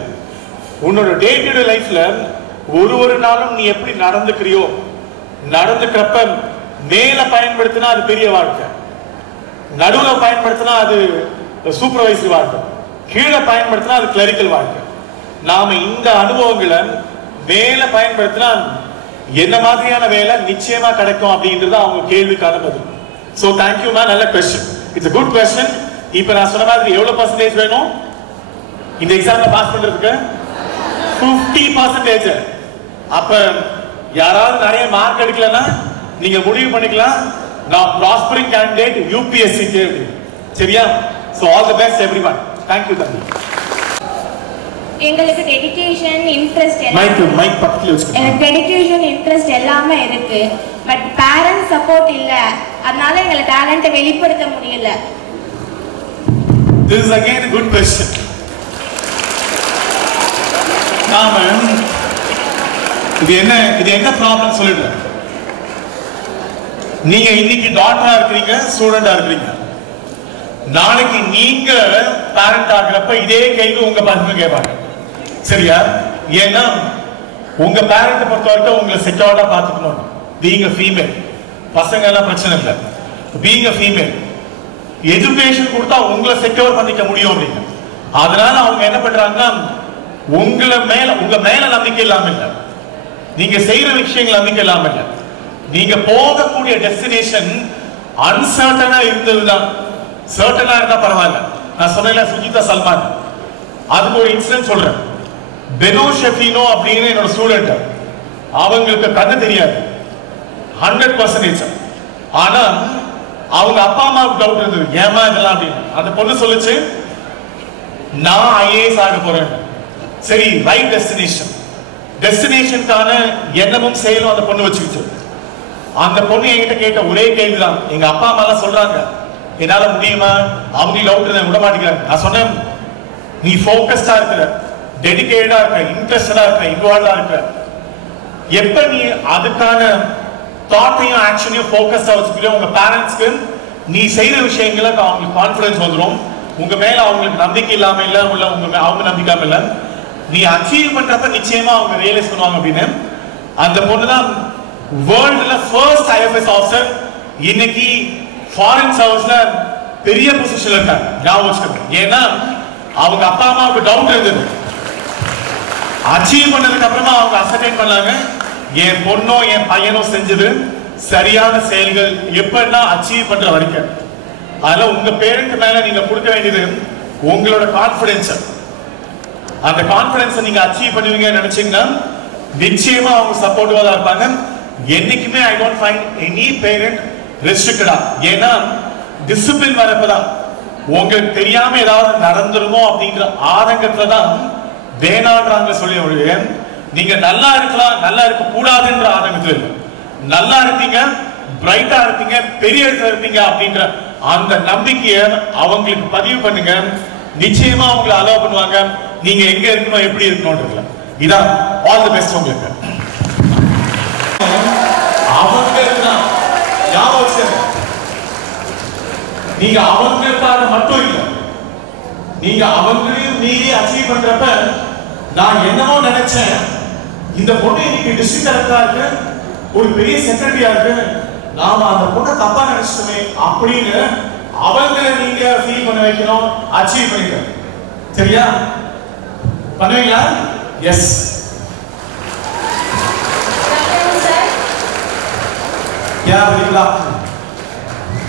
உன்னோட டே டு டே லைஃப்ல ஒரு நாளும் நீ எப்படி நடந்துக்கிறியோ, நடந்துக்கிறப்ப மேல பயன்படுத்தினா அது பெரிய வாழ்க்கை, நடுவுல பயன்படுத்தினா அது சூப்பர்வைசரி வாழ்க்கை, கீழே பயன்படுத்தினா அது கிளரிக்கல் வாழ்க்கை. நாம இந்த அனுபவங்களை மேல பயன்படுத்தினா என்ன மாதிரியான வேலை நிச்சயமா கிடைக்கும் அப்படின்றது அவங்க கேள்விக்கான பதில். சோ தேங்க்யூ மேம், நல்ல question, it's a good question. இப்ப நான் சொன்ன மாதிரி எவ்வளவு பர்சன்டேஜ் வேணும் இந்த எக்ஸாம்ல பாஸ் பண்றதுக்கு? 50%. அப்ப யாராவது நிறைய மார்க் எடுக்கலன்னா நீங்க முடிவு பண்ணிக்கலாம், நான் ப்ராஸ்பரிங் கேண்டிடேட் யூபிஎஸ்சி தேர்வு. சரியா? So all the best everyone. Thank you தம்பி. எங்களுக்கு டெடிகேஷன் இன்ட்ரெஸ்ட் மைக் பக்கத்துல வச்சுக்கோங்க. எனக்கு டெடிகேஷன் இன்ட்ரெஸ்ட் எல்லாமே இருக்கு. பட் பேரண்ட்ஸ் சப்போர்ட் இல்ல. அதனால எங்க டாலண்ட்டை வெளிப்படுத்த முடியல. This is again a good question. நாம இது என்ன ப்ராப்ளம் சொல்லிடுறேன். நீங்க இன்னைக்கு டாக்டரா இருக்கிறீங்க, ஸ்டூடெண்டா இருக்கிறீங்க. நாளைக்கு நீங்க பேரண்ட் ஆகிறப்ப இதே கேள்வி உங்க பசங்க கேட்பாங்க. சரியா? ஏன்னா உங்க பேரண்ட் பொறுத்த வரைக்கும் உங்களை செக்யூர்டா பார்த்துக்கணும். பீயிங் a female, பசங்க எல்லாம் பிரச்சனை இல்லை. பீயிங் a female, எஜுகேஷன் கொடுத்தா உங்களை செக்யூர் பண்ணிக்க முடியும் அப்படின்னு. அதனால அவங்க என்ன பண்றாங்கன்னா உங்க மேல நம்பிக்கை இல்லாம இல்ல, நீங்க செய்யற விஷயங்கள் நம்பிக்கை இல்லாம இல்ல, நீங்க போகக்கூடிய டெஸ்டினேஷன் அன்சர்டனா இருந்ததுதான். சர்டனா இருந்தா பரவாயில்ல. நான் சொன்னேன்ல சுஜிதா சல்மான், அதுக்கு ஒரு இன்சிடென்ட் சொல்றேன். பெனோ ஷெஃபினோ அப்படின்னு என்னோட ஸ்டூடெண்ட், அவங்களுக்கு கண்ணு தெரியாது 100%. ஆனா அவங்க அப்பா அம்மாவுக்கு டவுட் இருந்தது, ஏமா இதெல்லாம் அப்படின்னு. அந்த பொண்ணு சொல்லுச்சு, நான் ஐஏஎஸ் ஆக போறேன். சரி, ரைட் டெஸ்டினேஷனுக்கான எண்ணமும் செயலும் அந்த பொண்ணு வச்சுக்கிச்சு. அந்த பொண்ணு என்கிட்ட கேட்ட ஒரே கேள்விதான், எங்க அப்பா அம்மா எல்லாம் சொல்றாங்க என்னால முடியுமா, அவங்க டவுட் விட மாட்டேங்கிறாங்க. நான் சொன்னேன், நீ ஃபோக்கஸ்டா இருக்கிற, டெடிகேட்டடா இருக்க, இன்ட்ரெஸ்டடா இருக்க, இன்வால்வா இருக்க, எப்ப நீ அதுக்கான தாட்டையும் ஆக்ஷனையும் ஃபோக்கஸ்டா வச்சுக்கிற உங்க பேரண்ட்ஸ்க்கு நீ செய்யற விஷயங்கள அவங்களுக்கு கான்ஃபிடன்ஸ் வந்துடும். உங்க மேல அவங்களுக்கு நம்பிக்கை இல்லாம இல்ல, அவங்க நம்பிக்காம இல்ல, நீ அச்சீவ் பண்றப்ப நிச்சயமா அவங்க ரியலைஸ் பண்ணுவாங்க அப்படின்னு. அந்த பொண்ணு தான் வேர்ல்டுல ஃபர்ஸ்ட் ஐஎஃப்எஸ் ஆஃபீஸர். இன்னைக்கு ஃபாரின் சர்வீஸ்ல பெரிய பொசிஷன்ல இருக்காங்க. ஞாபகம் வச்சுக்கோங்க. ஏன்னா அவங்க அப்பா அம்மாவுக்கு டவுட் இருந்தது, அச்சீவ் பண்ணதுக்கு அப்புறமா அவங்க அசர்டைன் பண்ணாங்க, என் பொண்ணோ என் பையனோ செஞ்சது சரியான செயல்கள் எப்பன்னா அச்சீவ் பண்ற வரைக்கும். அதனால உங்க பேரண்ட் மேல நீங்க கொடுக்க வேண்டியது உங்களோட கான்பிடன்ஸ். அந்த கான்பிடன்ஸை நீங்க அச்சீவ் பண்ணுவீங்கன்னு நினைச்சீங்கன்னா நிச்சயமா அவங்க சப்போர்ட்டிவா தான் இருப்பாங்க. என்னைக்குமே I don't find any parent ரெஸ்ட்ரிக்டடா. ஏன்னா டிசிப்ளின் வரப்பதான் உங்களுக்கு தெரியாம ஏதாவது நடந்துருமோ அப்படிங்கிற ஆதங்கத்துல தான் வேணான்றாங்க சொல்லி முடியும். நீங்க நல்லா இருக்கலாம், நல்லா இருக்க கூடாதுன்ற ஆதங்கத்துல இல்லை, நல்லா இருப்பீங்க, பிரைட்டா இருப்பீங்க, பெரிய இடத்துல இருப்பீங்க அப்படின்ற அந்த நம்பிக்கையை அவங்களுக்கு பதிவு பண்ணுங்க. நிச்சயமா அவங்களை அலோவ் பண்ணுவாங்க. நீங்க எங்க இருக்கணும், எப்படி இருக்கணும்ன்றதுல இதான் ஆல் தி பெஸ்ட் உங்களுக்கு. நீங்க அவங்களுக்காக மட்டும் இல்ல, நீங்க அவங்களையும் மீறி அச்சீவ் பண்றப்ப நான் என்னமோ நினைச்சேன், இந்த பொண்ணு இன்னைக்கு டிஸ்ட்ரிக்ட் கலெக்டரா இருக்கு, ஒரு பெரிய செக்ரட்டரியா இருக்கு, நாம அந்த பொண்ணை தப்பா நினைச்சிட்டோமே அப்படின்னு அவங்களை நீங்க ஃபீல் பண்ண வைக்கணும், அச்சீவ் பண்ணிக்க. சரியா? பண்ணுவீங்களா? எஸ். क्या बोलिएगा?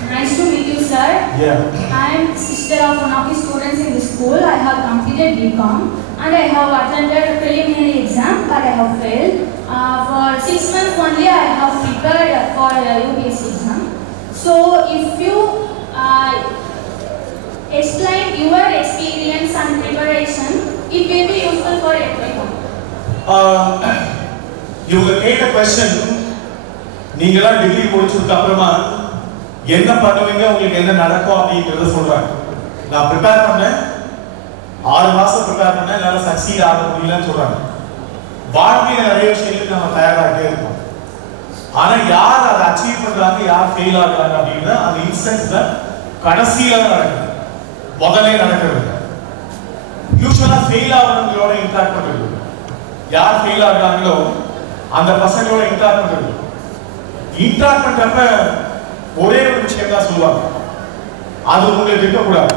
Nice to meet you, sir. Yeah. I am sister of one of the students in the school. I have completed BCom and I have attended a preliminary exam, but I have failed. For 6 months only, I have prepared for UPSC exam. So, if you explain your experience and preparation, it will be useful for everyone. You will get a question. நீங்களா degree முடிச்சதுக்கு அப்புறமா என்ன பண்ணுவீங்க, உங்களுக்கு என்ன நடக்கும் அப்படிங்கறத சொல்றாங்க. நான் ப்ரிப்பேர் பண்ணேன், 6 மாசம் ப்ரிப்பேர் பண்ணேன், என்னால சக்சீட் ஆக முடியலன்னு சொல்றாங்க. வாழ்க்கையில நிறைய விஷயங்களுக்கு நம்ம தயாராகிட்டே இருக்கோம். ஆனா யார் அதை அச்சீவ் பண்றாங்க, யார் ஃபெயில் ஆகுறாங்க அப்படின்னா அந்த இன்ஸ்டன்ஸ்ல கடைசியில நடக்குது, முதலே நடக்கிறது. யூஸ்வலா ஃபெயில் ஆகிறவங்களோட இன்டராக்ட் பண்றது, யார் ஃபெயில் ஆகுறாங்களோ அந்த பசங்களோட இன்டராக்ட் பண்றது. இன்டராக்ட் பண்றப்ப ஒரே ஒரு விஷயம் தான் சொல்லுவாங்க, அது உங்களுக்கு இருக்கக்கூடாது.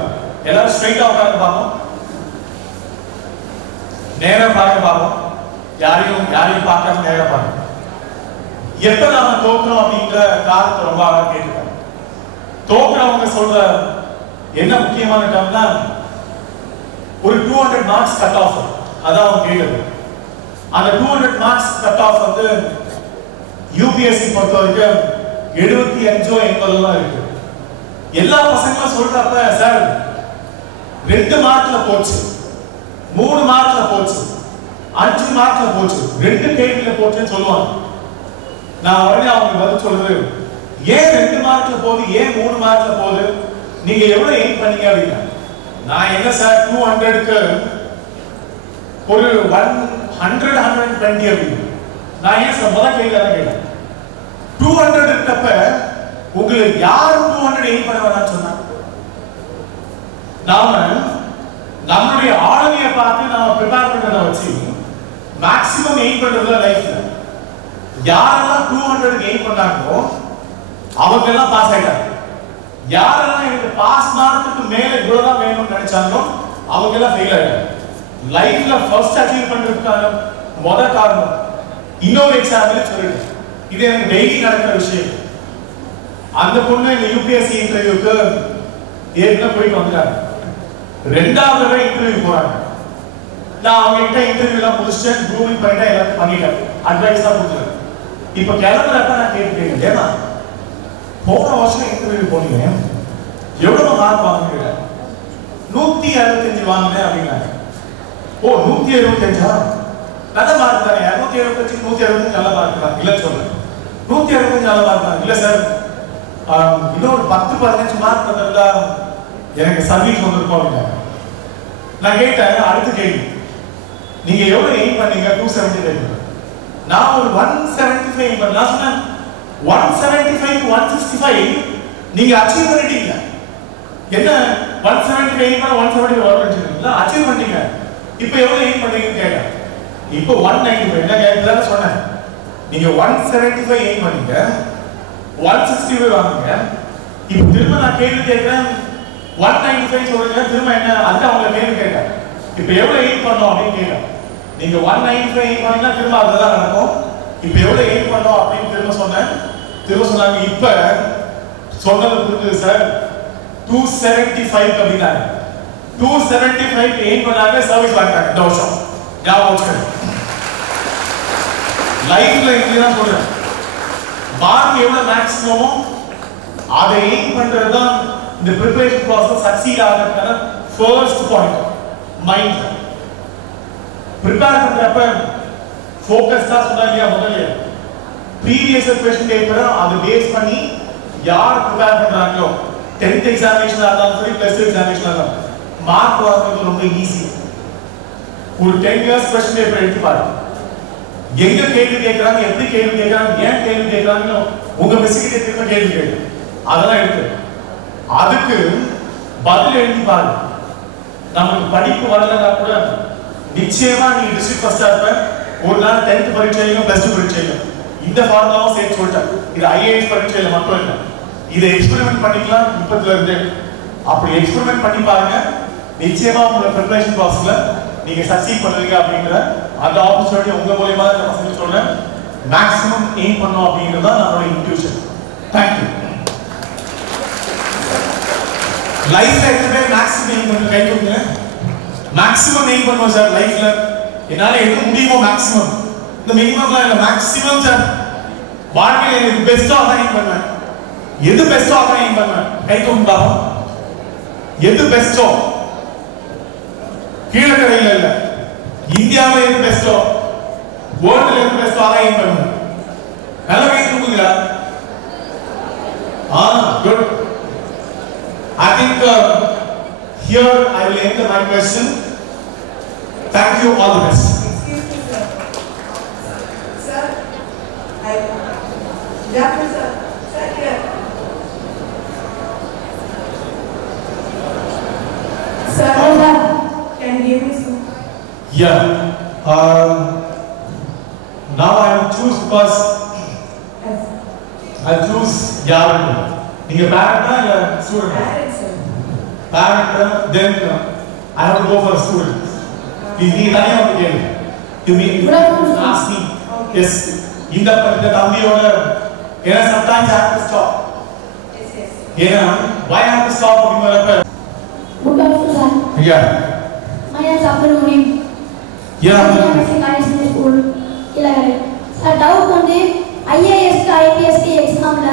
எல்லாரும் ஸ்ட்ரைட்டா உட்கார்ந்து பார்ப்போம், நேரம் பார்க்க பார்ப்போம், யாரையும் பார்க்காம நேரம் பார்ப்போம். எப்ப நாம தோக்குறோம் அப்படிங்கிற காரணத்தை ரொம்ப அழகா கேட்டுருக்காங்க. தோக்குறவங்க சொல்ற என்ன முக்கியமான டேர்ம்னா ஒரு 200 மார்க்ஸ் கட் ஆஃப், அதான் அவங்க கேட்டது. அந்த 200 மார்க்ஸ் கட் ஆஃப் வந்து யூபிஎஸ்சி பொறுத்த வரைக்கும் 75 80 இருக்கு. எல்லா பசங்களும் சொல்றப்ப சார் 2 மார்க்ல போச்சு, 3 மார்க்ல போச்சு, 5 மார்க்ல போச்சு, 2 கேள்வியில போச்சுன்னு சொல்லுவாங்க. நான் உடனே அவங்க பதில் சொல்றது, ஏன் 2 மார்க்ல போகுது, ஏன் 3 மார்க்ல போகுது, நீங்க எவ்வளவு எய்ம் பண்ணீங்க அப்படின்னா, நான் என்ன சார் 200க்கு ஒரு 100 120 அப்படின்னு. நான் ஏன் சார் முதல் கேள்வி தான் கேட்டேன், 200 இருக்கப்ப உங்களுக்கு யார் 200 எய்ம் பண்ண வேணாம்னு சொன்னாங்க? நாம நம்மளுடைய ஆளுமையை பார்த்து நாம ப்ரிப்பேர் பண்றதை வச்சு மேக்ஸிமம் எய்ம் பண்றதுல லைஃப்ல யாரெல்லாம் 200 எய்ம் பண்ணாங்களோ அவங்க எல்லாம் பாஸ் ஆயிட்டாங்க. யாரெல்லாம் எனக்கு பாஸ் மார்க்குக்கு மேல இவ்வளவுதான் வேணும்னு நினைச்சாங்களோ அவங்க எல்லாம் ஃபெயில் ஆயிட்டாங்க. லைஃப்ல ஃபர்ஸ்ட் அச்சீவ் பண்றதுக்கான முதல் காரணம் இன்னொரு எக்ஸாம்பிள் சொல்லிட்டேன். இது எனக்கு டெய்லி நடக்கிற விஷயம். அந்த பொண்ணு இந்த யூபிஎஸ்சி இன்டர்வியூக்கு ஏற்கனவே போயிட்டு வந்துட்டாங்க. 2வது தடவை இன்டர்வியூ போறாங்க. நான் அவங்க கிட்ட இன்டர்வியூ எல்லாம் முடிச்சுட்டு க்ரூமிங் பண்ணிட்டா எல்லாத்தையும் பண்ணிட்டேன், அட்வைஸ் தான் கொடுத்துருக்கேன். இப்ப கிளம்புறப்ப நான் கேட்டுட்டேன், ஏமா போன வருஷம் இன்டர்வியூ போனீங்க, எவ்வளவு மார்க் வாங்குறீங்க? 165 வாங்கினேன் அப்படின்னாங்க. ஓ 175 நல்ல மார்க் தானே, 275 165 நல்ல மார்க் தான் இல்ல சொல்றேன். 165 நல்ல மார்க் தான் இல்ல சார், இன்னொரு 10-15 மார்க் வந்தா எனக்கு சர்வீஸ் வந்திருக்கும் அப்படின்னாங்க. நான் கேட்டேன் அடுத்த கேள்வி, நீங்க எவ்வளவு எய்ம் பண்ணீங்க? 275. நான் ஒரு 175 எய்ம் பண்ண. நான் சொன்னேன் 175 165 நீங்க அச்சீவ் பண்ணிட்டீங்க. என்ன 175 எய்ம் பண்ண 170 வரணும்னு அச்சீவ் பண்ணிட்டீங்க. இப்போ எவ்வளவு எய்ம் பண்றீங்கன்னு கேட்டேன். இப்போ 195 என்ன கேட்டதா சொன்னேன். நீங்க 175 எய்ம் பண்ணீங்க, 165 வாங்குங்க. இப்போ திரும்ப நான் கேள்வி கேட்கிறேன், 195 சொல்றீங்க, திரும்ப என்ன அதுக்கு அவங்க கேள்வி கேட்டேன். இப்போ எவ்வளவு எய்ம் பண்ணோம் அப்படின்னு கேட்டேன். நீங்க 195 எய்ம் பண்ணீங்கன்னா திரும்ப அதுதான் நடக்கும். இப்போ எவ்வளவு எய்ம் பண்ணோம் அப்படின்னு திரும்ப சொன்னேன். திரும்ப சொன்னாங்க, இப்ப சொன்னது புரிஞ்சுது சார், 275 அப்படின்னாங்க. 275 எய்ம் பண்ணாங்க, சர்வீஸ் வாங்கிட்டாங்க இந்த வருஷம். ஞாபகம் வச்சுக்கோங்க. லைஃப்ல இப்படிதான் சொல்றேன், மார்க் எவ்வளவு மேக்ஸிமமோ அதை எய்ம் பண்றதுதான் இந்த ப்ரிப்பரேஷன் ப்ராசஸ் சக்சீட் ஆகிறதுக்கான ஃபர்ஸ்ட் பாயிண்ட். மைண்ட் ப்ரிப்பேர் பண்றப்ப ஃபோக்கஸ்டா சொன்னாங்க முதல்ல ப்ரீவியஸ் क्वेश्चन பேப்பர் அது பேஸ் பண்ணி யார் ப்ரிப்பேர் பண்றாங்களோ 10th எக்ஸாமினேஷன் ஆனாலும் சரி +2 எக்ஸாமினேஷன் ஆனாலும் மார்க் வாங்குறது ரொம்ப ஈஸி. ஒரு 10 இயர்ஸ் क्वेश्चन பேப்பர் எடுத்து பாருங்க, எங்க கேள்வி கேட்கறாங்க, எப்படி கேள்வி கேட்கறாங்க, ஏன் கேள்வி கேட்கறாங்க, உங்க மிஸ் கிட்ட திரும்ப கேள்வி கேட்கு, அதெல்லாம் எடுத்து அதுக்கு பதில் எழுதி பாருங்க. நமக்கு படிப்பு வரலன்னா கூட நிச்சயமா நீங்க டிஸ்ட்ரிக்ட் ஃபர்ஸ்டா இருப்ப. ஒரு நாள் 10th பரீட்சையிலும் +2 பரீட்சையிலும் இந்த ஃபார்முலாவும் சேர்த்து சொல்லிட்டேன். இது ஐஏஎஸ் பரீட்சையில மட்டும் இல்லை, இதை எக்ஸ்பெரிமெண்ட் பண்ணிக்கலாம் இப்பத்துல இருந்து. அப்படி எக்ஸ்பெரிமெண்ட் பண்ணி பாருங்க, நிச்சயமா உங்களோட ப்ரிப்பரேஷன் ப்ராசஸ்ல நீங்க சக்சீட் பண்ணுவீங்க அப்படிங்கிற அந்த ஆப்பர்ச்சுனிட்டி உங்க மூலமா நான் பசங்க சொல்றேன். மேக்ஸிமம் எய்ம் பண்ணோம் அப்படிங்கிறது தான் நம்மளோட இன்ட்யூஷன். தேங்க்யூ. லைஃப்ல எத்தனை மேக்ஸிமம் எய்ம் பண்ண கை கொடுங்க. மேக்ஸிமம் எய்ம் பண்ணுவோம் சார் லைஃப்ல. என்னால எது முடியுமோ மேக்ஸிமம், இந்த மினிமம்லாம் இல்ல, மேக்ஸிமம் சார். வாழ்க்கையில எனக்கு பெஸ்டா அதான் எய்ம் பண்ணுவேன். எது பெஸ்டோ அதான் எய்ம் பண்ணுவேன். கை கொடுங்க பாப்போம். எது பெஸ்டோ, கீழக்கரையில் இல்ல, இந்தியாவில் எது பெஸ்டோ, வேர்ல்ட்ல எது பெஸ்டோ அதான் எய்ம் பண்ணுவேன். நல்ல கை கொடுக்குங்களா? Good. I think here I will end my question. Thank you, all the best. Excuse me, sir. Sir, Doctor, sir. Sir, here. Sir, can you give me some? Yeah. Now I will choose because I choose Yaran. நீங்க பேரண்டா இல்ல student? Parents, sir. Parent, then I have to go for a student. நீங்க தனியா வந்து கேளுங்க. You mean ask me? Yes. இந்த தம்பியோட ஏன்னா sometimes I have to stop. Yes, yes. ஏன்னா why I have to stop அப்படிங்கறப்ப Good afternoon, sir. Yeah. My name is Abdul Munim. Yeah. I'm in college school. Sir, doubt வந்து IAS IPS எக்ஸாம்ல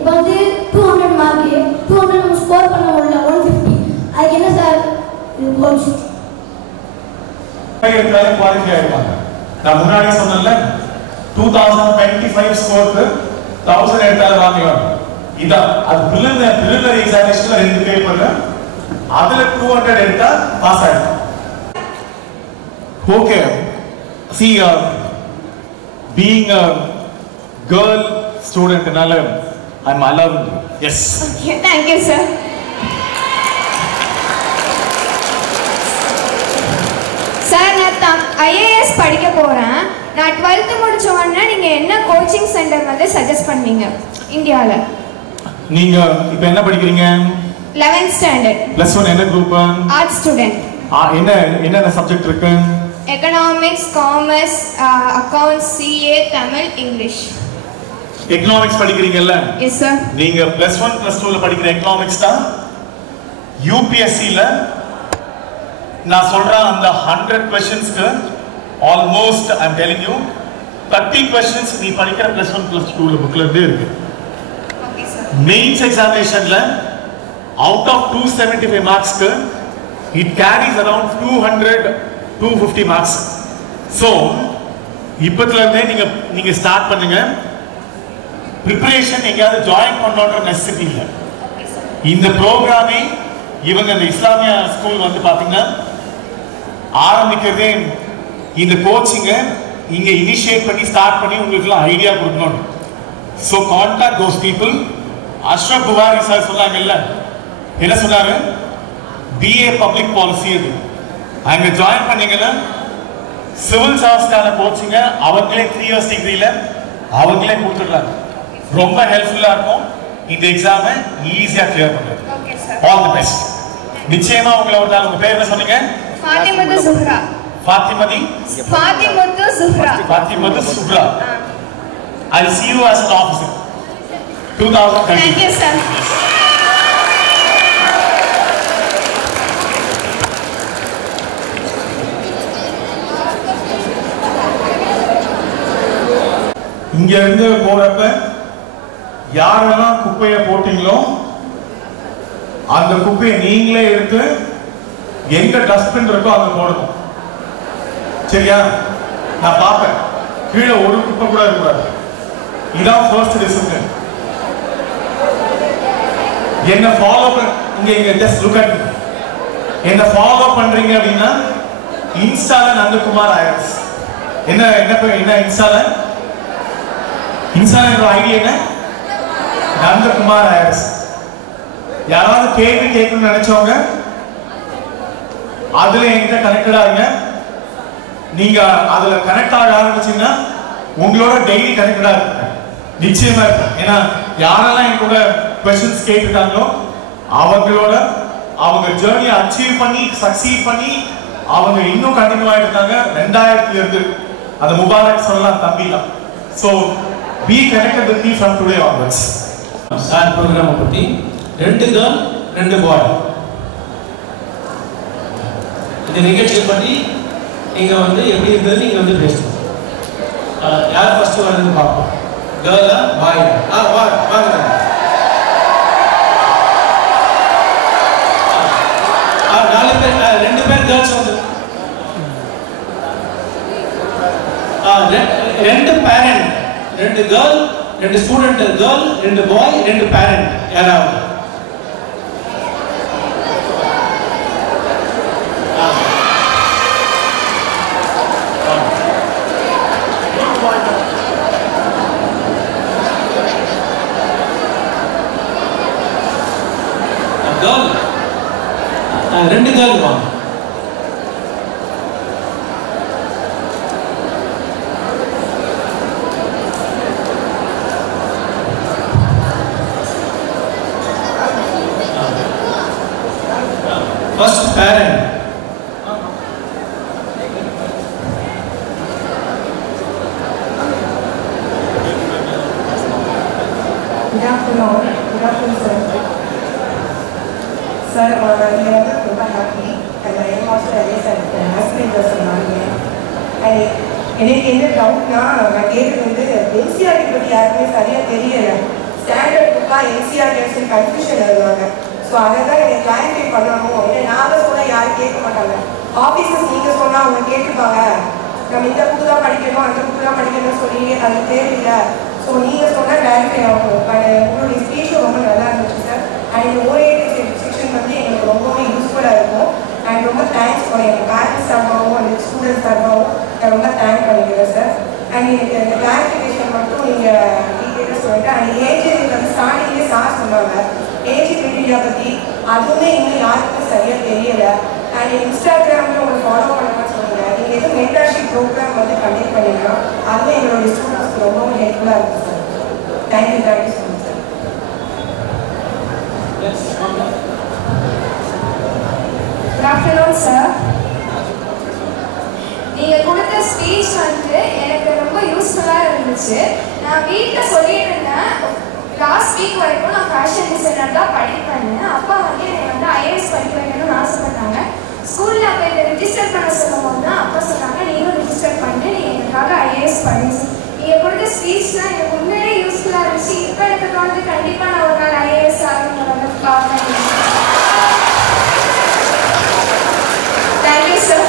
இப்போ வந்து 200 mark 200 நம்ம score பண்ண முடியல 150. அதுக்கு என்ன சார் இது கோச்? எடுத்தாலே குவாலிஃபை ஆயிடுவாங்க. நான் முன்னாடி சொன்னேன்ல 2025 ஸ்கோருக்கு 1000 எடுத்தாலே வாங்கலாம். இதான் அது preliminary எக்ஸாமினேஷன்ல 2 பேப்பர்ல அதுல 200 எடுத்தா பாஸ் ஆயிடும். Okay, see being a girl student nala I'm allowed. Yes. Okay, thank you sir. Sir நான் ஐஏஎஸ் படிக்க போறேன். நான் 12th முடிச்ச உடனே நீங்க என்ன கோச்சிங் சென்டர் வந்து சஜஸ்ட் பண்ணீங்க இந்தியால? நீங்க இப்போ என்ன படிக்கிறீங்க? 11th standard. +1 என்ன குரூப்? Arts student. என்ன சப்ஜெக்ட் இருக்கு? Economics, commerce, accounts, CA, Tamil, English. Economics படிக்கிறீங்கல்ல? Yes sir. நீங்க +1 +2 ல படிக்கிற எகனாமிக்ஸ் தான் யூபிஎஸ்சி ல நான் சொல்றேன் அந்த 100 क्वेश्चंसக்கு almost I am telling you 30 questions நீ படிக்கிற +1 +2 ல புக்ல இருந்தே இருக்கு. Okay sir. மெயின்ஸ் எக்ஸாமினேஷன்ல out of 275 marksக்கு it carries around 250 marks. so இப்பத்துல இருந்தே நீங்க ஸ்டார்ட் பண்ணுங்க. preparation எங்கயாவது ஜாயின் பண்ணணும்ன்ற நெசசிட்டி இல்ல. இந்த ப்ரோக்ராமே இவங்க இந்த இஸ்லாமிய ஸ்கூல் வந்து பாத்தீங்கன்னா ஆரம்பிக்கிறதே இந்த கோச்சிங்க இங்க இனிஷியேட் பண்ணி ஸ்டார்ட் பண்ணி உங்களுக்குலாம் ஐடியா கொடுக்கணும். So contact those people. Ashraf Bukhari sir சொன்னாங்கல்ல, என்ன சொன்னாரு? பிஏ பப்ளிக் பாலிசி அது அங்க ஜாயின் பண்ணீங்கன்னா சிவில் சர்வீஸ்க்கான கோச்சிங்க அவங்களே 3 இயர்ஸ் டிகிரியில அவங்களே கொடுத்துடுறாங்க. ரொம்ப ஹெல்ப்ஃபுல்லா இருக்கும் இந்த எக்ஸாமை ஈஸியா கிளியர் பண்றது. All the best. நிச்சயமா உங்களை ஒரு நாள் உங்க பேர் என்ன சொன்னீங்க? ஃபாத்திமத்து சுஹ்ரா. ஃபாத்திமத்து சுஹ்ரா. I'll see you as an officer. 2030. Thank you sir. இங்க இருந்து போறப்ப யாரெல்லாம் குப்பையை போட்டீங்களோ அந்த குப்பையை நீங்களே எடுத்து எங்க டஸ்ட்பின் இருக்கோ அங்க போடணும். சரியா? நான் பார்ப்பேன் கீழே ஒரு குப்பை கூட இருக்கக்கூடாது. இதான் ஃபர்ஸ்ட் டிசிப்ளின். என்ன ஃபாலோ இங்க ஜஸ்ட் லுக் அட் என்ன ஃபாலோ பண்றீங்க அப்படின்னா இன்ஸ்டால நந்தகுமார் ஐஎஸ். என்ன இன்ஸ்டால ஐடி என்ன? நந்தகுமார் ஐஎஸ். யாராவது கேள்வி கேட்கணும்னு நினைச்சவங்க அதுல என்கிட்ட கனெக்டட் ஆகுங்க. நீங்க அதுல கனெக்ட் ஆக ஆரம்பிச்சீங்கன்னா உங்களோட டெய்லி கனெக்டடா இருப்பீங்க. நிச்சயமா இருப்பேன். ஏன்னா யாரெல்லாம் என் கூட क्वेश्चंस கேட்டுட்டாங்களோ அவங்களோட அவங்க ஜர்னியை அச்சீவ் பண்ணி சக்சீட் பண்ணி அவங்க இன்னும் கண்டினியூ ஆயிட்டு இருக்காங்க. 2000 இருந்து அந்த முபாரக் சொல்லலாம் தம்பிலாம். So be connected with me from today onwards. Sir ப்ரோக்ராமை பற்றி 2 கேர்ள் 2 பாய் இந்த நிகழ்ச்சியை பற்றி நீங்கள் வந்து எப்படி இருந்தது நீங்கள் வந்து பேசணும். யார் ஃபர்ஸ்ட் வருதுன்னு பார்ப்போம். கேர்ளா பாயா? வாங்க. 4 பேர் 2 பேர் கேர்ள்ஸ் வந்து 2 பேரண்ட் 2 கேர்ள் 2 ஸ்டூடெண்ட் கேர்ள் 2 பாய் 2 பேரண்ட் யாராவது? கேர்ள் 2 கேர்ள் வாங்க. First parent. Good afternoon, sir. Sir, we are ரொம்ப happy. And I am also சொன்னாங்க. எனக்கு என்ன டவுட்னா, நான் கேட்டது வந்து என்சிஆர்டி பற்றி யாருக்குமே சரியாக தெரியல. ஸ்டாண்டர்ட் புக்காக என்சிஆர்டி கன்ஃபியூஷன் எழுதுவாங்க. ஸோ அதை தான் எனக்கு கிளாரிஃபை பண்ணணும். இல்லை நான் தான் சொன்னால் யாரும் கேட்க மாட்டாங்க. ஆஃபீஸர்ஸ் நீங்கள் சொன்னால் அவங்க கேட்டுப்பாங்க, நம்ம இந்த புக்கு தான் படிக்கணும் அந்த புக்கு தான் படிக்கணும்னு சொல்லி அது தேவையில்லை. ஸோ நீங்கள் சொன்னால் டைரக்டே ஆகும். பட் உங்களுடைய ஸ்பீச்சும் ரொம்ப நல்லா இருந்துச்சு சார். அண்ட் இந்த ஓரியன்டேட் செக்ஷன் வந்து எங்களுக்கு ரொம்பவே யூஸ்ஃபுல்லாக இருக்கும். அண்ட் ரொம்ப தேங்க்ஸ் ஃபார் எங்கள் பேரண்ட்ஸ் சார்பாகவும் அந்த ஸ்டூடெண்ட்ஸ் சார்பாகவும் நான் ரொம்ப தேங்க் பண்ணிக்கிறேன் சார். அண்ட் எனக்கு இந்த கிளாரிஃபிகேஷன் மட்டும் நீங்கள் டீட்டெயிலாக சொல்லிட்டு அண்ட் ஏஜ் வந்து ஸ்டார்டிங்லேயே சார் சொன்னாங்க ஏஜ் கிரிட்டீரியா பற்றி, அதுவுமே இன்னும் யாருக்கும் சரியாக தெரியலை. அண்ட் இன்ஸ்டாகிராமில் உங்களை ஃபாலோ பண்ணுங்கன்னு சொன்னாங்க. நீங்கள் எதுவும் மென்டர்ஷிப் ப்ரோக்ராம் வந்து கண்டக்ட் பண்ணிங்கன்னா அதுவும் எங்களுடைய ஸ்டூடெண்ட்ஸ்க்கு ரொம்பவும் ஹெல்ப்ஃபுல்லாக இருக்கும் sir. Thank you so much sir. Good afternoon sir. நீங்கள் கொடுத்த ஸ்பீச் வந்து எனக்கு ரொம்ப யூஸ்ஃபுல்லாக இருந்துச்சு. நான் வீட்டில் சொல்லிட்டு இருந்தேன், லாஸ்ட் வீக் வரைக்கும் நான் ஃபேஷன் டிசைனர் தான் படிப்பேன்னு. அப்பா வந்து என்னை வந்து ஐஏஎஸ் படிக்க வைக்கணும்னு ஆசைப்பட்டாங்க. ஸ்கூலில் அப்போ இதை ரிஜிஸ்டர் பண்ண சொல்லும்போது தான் அப்பா சொன்னாங்க, நீங்களும் ரிஜிஸ்டர் பண்ணி நீங்கள் எங்களுக்காக ஐஏஎஸ் படிச்சு. நீங்கள் கொடுத்த ஸ்பீச்லாம் எனக்கு உண்மையிலே யூஸ்ஃபுல்லாக இருந்துச்சு. இப்போ எனக்கு தோணுது கண்டிப்பாக நான் ஒரு நாள் ஐஏஎஸ் ஆகணும் வந்து பார்ப்பேன். Thank you sir.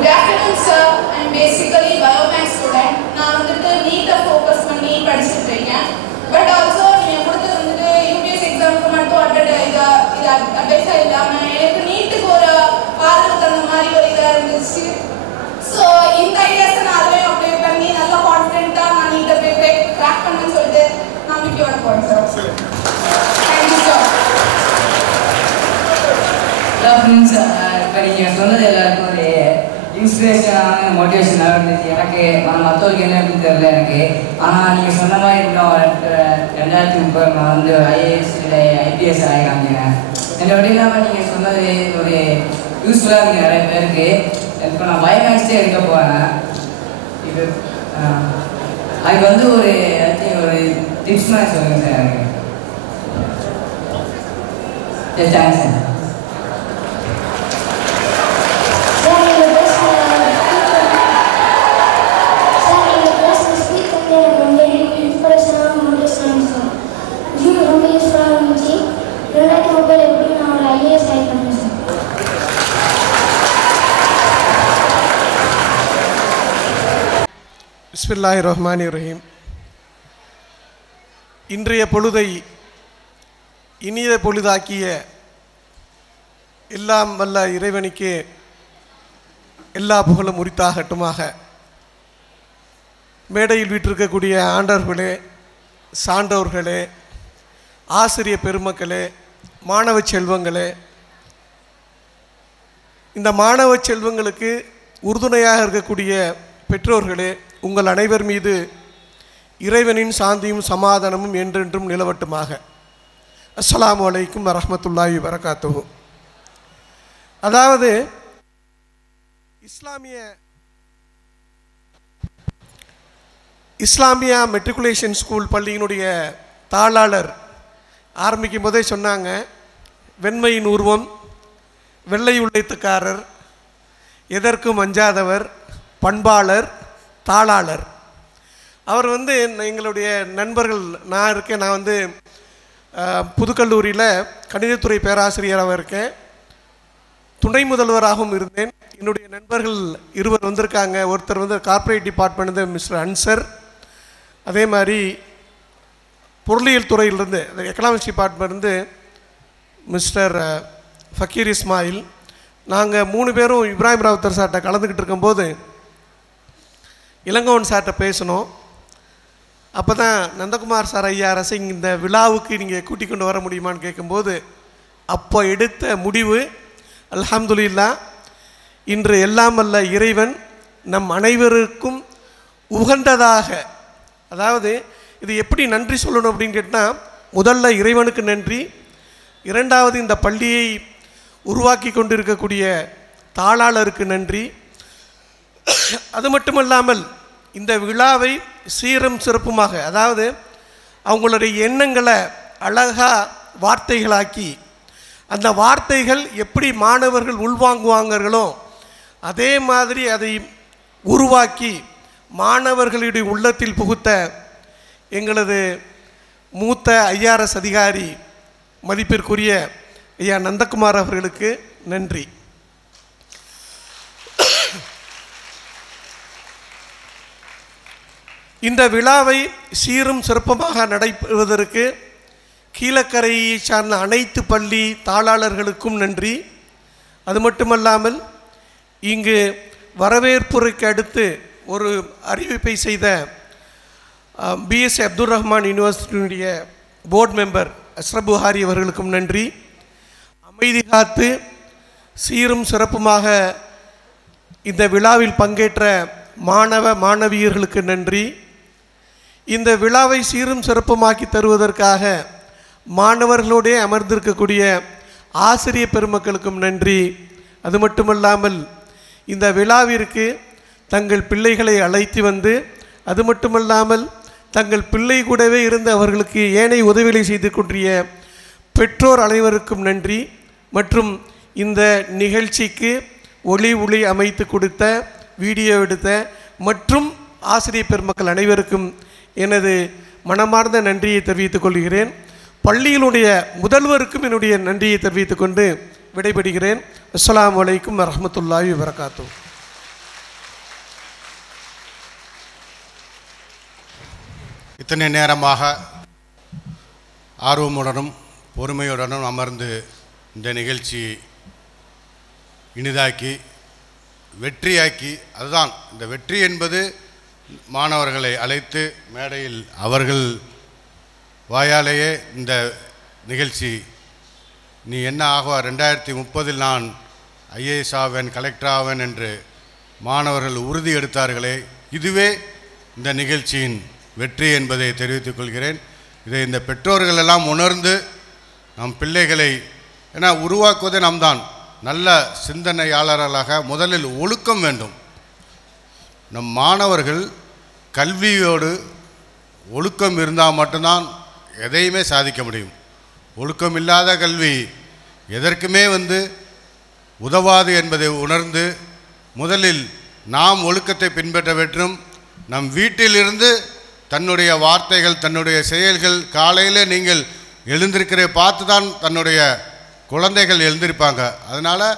Good afternoon sir. I'm basically biomath student. நான் வந்துட்டு நீட்டை ஃபோக்கஸ் பண்ணி படிச்சுட்டு இருக்கேன். பட் ஆல்சோ நீங்கள் கொடுத்தது வந்துட்டு யூபிஎஸ் எக்ஸாமுக்கு மட்டும் இது அட்வைஸாக இல்லாமல் எனக்கு நீட்டுக்கு ஒரு ஆதரவு தந்த மாதிரி ஒரு இதாக இருந்துச்சு. ஸோ இந்த ஐடியாஸை நான் அதுவே அப்ளை பண்ணி நல்லா கான்ஃபிடென்ட்டாக நான் நீட்டை போய் க்ராக் பண்ணணும்னு சொல்லிட்டு நம்பிக்கையோட போகிறேன் சார். Thank you sir. இப்போ நீங்கள் சொன்னது எல்லாருக்கும் ஒரு இன்ஸ்பிரேஷனான மோட்டிவேஷனாக இருந்துச்சு. எனக்கு மற்றவருக்கு என்ன அப்படின்னு தெரியல எனக்கு. ஆனால் நீங்கள் சொன்ன மாதிரி இன்னும் 2030 நான் வந்து ஐஏஎஸ் இல்லை ஐபிஎஸ் ஆகி காமிக்கிறேன். என்னோட இல்லாமல் நீங்கள் சொன்னது ஒரு யூஸ்ஃபுல்லாக இருக்குது நிறைய பேருக்கு. இப்போ நான் பயோமேக்ஸே எடுக்க போகிறேன். இது அதுக்கு வந்து ஒரு டிப்ஸ் மாதிரி சொல்லுங்கள் சார் எனக்கு. Thanks sir. பிஸ்மில்லாஹிர்ரஹ்மானிர்ரஹீம். இன்றைய பொழுதை இனிய பொழுதாக்கிய எல்லாம் வல்ல இறைவனுக்கே எல்லா புகழும் உரித்தாகட்டுமாக. மேடையில் வீற்றிருக்கக்கூடிய ஆண்டவர்களே, சான்றோர்களே, ஆசிரிய பெருமக்களே, மாணவ செல்வங்களே, இந்த மாணவ செல்வங்களுக்கு உறுதுணையாக இருக்கக்கூடிய பெற்றோர்களே, உங்கள் அனைவர் மீது இறைவனின் சாந்தியும் சமாதானமும் என்றென்றும் நிலவட்டுமாக. அஸ்ஸலாமு அலைக்கும் வரஹ்மத்துல்லாஹி வபரகாத்துஹு. அதாவது இஸ்லாமியா மெட்ரிகுலேஷன் ஸ்கூல் பள்ளியினுடைய தாளாளர் ஆரம்பிக்கும் போதே சொன்னாங்க, வெண்மையின் உருவம், வெள்ளை உள்ளத்துக்காரர், எதற்கும் அஞ்சாதவர், பண்பாளர், தாளாளர். அவர் வந்து எங்களுடைய நண்பர்கள், நான் இருக்கேன், நான் வந்து புதுக்கல்லூரியில் கணிதத்துறை பேராசிரியராக இருக்கேன், துணை முதல்வராகவும் இருந்தேன். என்னுடைய நண்பர்கள் இருவர் வந்திருக்காங்க. ஒருத்தர் வந்து கார்ப்பரேட் டிபார்ட்மெண்ட் வந்து மிஸ்டர் அன்சர், அதே மாதிரி பொருளியல் துறையிலிருந்து எக்கனாமிக்ஸ் டிபார்ட்மெண்ட்லேருந்து மிஸ்டர் ஃபக்கீர் இஸ்மாயில். நாங்கள் 3 பேரும் இப்ராஹிம் ராவுத்தர் சார்கிட்ட கலந்துக்கிட்டு இருக்கும்போது இளங்கோவன் சார்கிட்ட பேசணும். அப்போ தான் நந்தகுமார் சார் ஐயா அரசு இந்த விழாவுக்கு நீங்கள் கூட்டிக் கொண்டு வர முடியுமான்னு கேட்கும்போது அப்போ எடுத்த முடிவு அல்ஹம்துலில்லாஹ், இன்று எல்லாம் வல்ல இறைவன் நம் அனைவருக்கும் உகந்ததாக, அதாவது இது எப்படி நன்றி சொல்லணும் அப்படின்னு கேட்டால், முதல்ல இறைவனுக்கு நன்றி, இரண்டாவது இந்த பள்ளியை உருவாக்கி கொண்டிருக்கக்கூடிய தாளாளருக்கு நன்றி. அது மட்டுமல்லாமல் இந்த விழாவை சீரும் சிறப்புமாக, அதாவது அவங்களுடைய எண்ணங்களை அழகாக வார்த்தைகளாக்கி, அந்த வார்த்தைகள் எப்படி மாணவர்கள் உள்வாங்குவாங்களோ அதே மாதிரி அதை உருவாக்கி மாணவர்களுடைய உள்ளத்தில் புகுத்த எங்களது மூத்த ஐஆர்எஸ் அதிகாரி மதிப்பிற்குரிய ஐயா நந்தகுமார் அவர்களுக்கு நன்றி. இந்த விழாவை சீரும் சிறப்புமாக நடைபெறுவதற்கு கீழக்கரையை சார்ந்த அனைத்து பள்ளி தாளாளர்களுக்கும் நன்றி. அது மட்டுமல்லாமல் இங்கு வரவேற்புரைக்கு அடுத்து ஒரு அறிவிப்பை செய்த பிஎஸ்சி அப்துல் ரஹ்மான் யூனிவர்சிட்டியினுடைய போர்டு மெம்பர் அஸ்ரப் புஹாரி அவர்களுக்கும் நன்றி. அமைதி காத்து சீரும் சிறப்புமாக இந்த விழாவில் பங்கேற்ற மாணவ மாணவியர்களுக்கு நன்றி. இந்த விழாவை சீரும் சிறப்புமாக்கி தருவதற்காக மாணவர்களோடே அமர்ந்திருக்கக்கூடிய ஆசிரியர் பெருமக்களுக்கும் நன்றி. அது மட்டுமல்லாமல் இந்த விழாவிற்கு தங்கள் பிள்ளைகளை அழைத்து வந்து, அது மட்டுமல்லாமல் தங்கள் பிள்ளை கூடவே இருந்து அவர்களுக்கு ஏனைய உதவிகளை செய்து கொண்டிய பெற்றோர் அனைவருக்கும் நன்றி. மற்றும் இந்த நிகழ்ச்சிக்கு ஒளி அமைத்து கொடுத்த, வீடியோ எடுத்த மற்றும் ஆசிரியர் பெருமக்கள் அனைவருக்கும் எனது மனமார்ந்த நன்றியை தெரிவித்துக் கொள்கிறேன். பள்ளியினுடைய முதல்வருக்கும் என்னுடைய நன்றியை தெரிவித்துக் கொண்டு விடைபெறுகிறேன். அஸ்ஸலாமு அலைக்கும் வரஹ்மத்துல்லாஹி வபரகாத்துஹு. இத்தனை நேரமாக ஆர்வமுடனும் பொறுமையுடனும் அமர்ந்து இந்த நிகழ்ச்சி இனிதாக்கி வெற்றியாக்கி, அதுதான் இந்த வெற்றி என்பது மாணவர்களை அழைத்து மேடையில் அவர்கள் வாயாலேயே இந்த நிகழ்ச்சி நீ என்ன ஆகுவா 2030 நான் ஐஏஎஸ் ஆவேன், கலெக்டர் ஆவேன் என்று மாணவர்கள் உறுதி எடுத்தார்களே, இதுவே இந்த நிகழ்ச்சியின் வெற்றி என்பதை தெரிவித்துக் கொள்கிறேன். இதை இந்த பெற்றோர்கள் எல்லாம் உணர்ந்து நம் பிள்ளைகளை ஏன்னா உருவாக்குவதே நாம் தான். நல்ல சிந்தனையாளர்களாக முதலில் ஒழுக்கம் வேண்டும். நம் மாணவர்கள் கல்வியோடு ஒழுக்கம் இருந்தால் மட்டும்தான் எதையுமே சாதிக்க முடியும். ஒழுக்கம் இல்லாத கல்வி எதற்குமே உதவாது என்பதை உணர்ந்து முதலில் நாம் ஒழுக்கத்தை பின்பற்ற வேண்டும். நம் வீட்டிலிருந்து தன்னுடைய வார்த்தைகள், தன்னுடைய செயல்கள், காலையில் நீங்கள் எழுந்திருக்கிற பார்த்து தான் தன்னுடைய குழந்தைகள் எழுந்திருப்பாங்க. அதனால்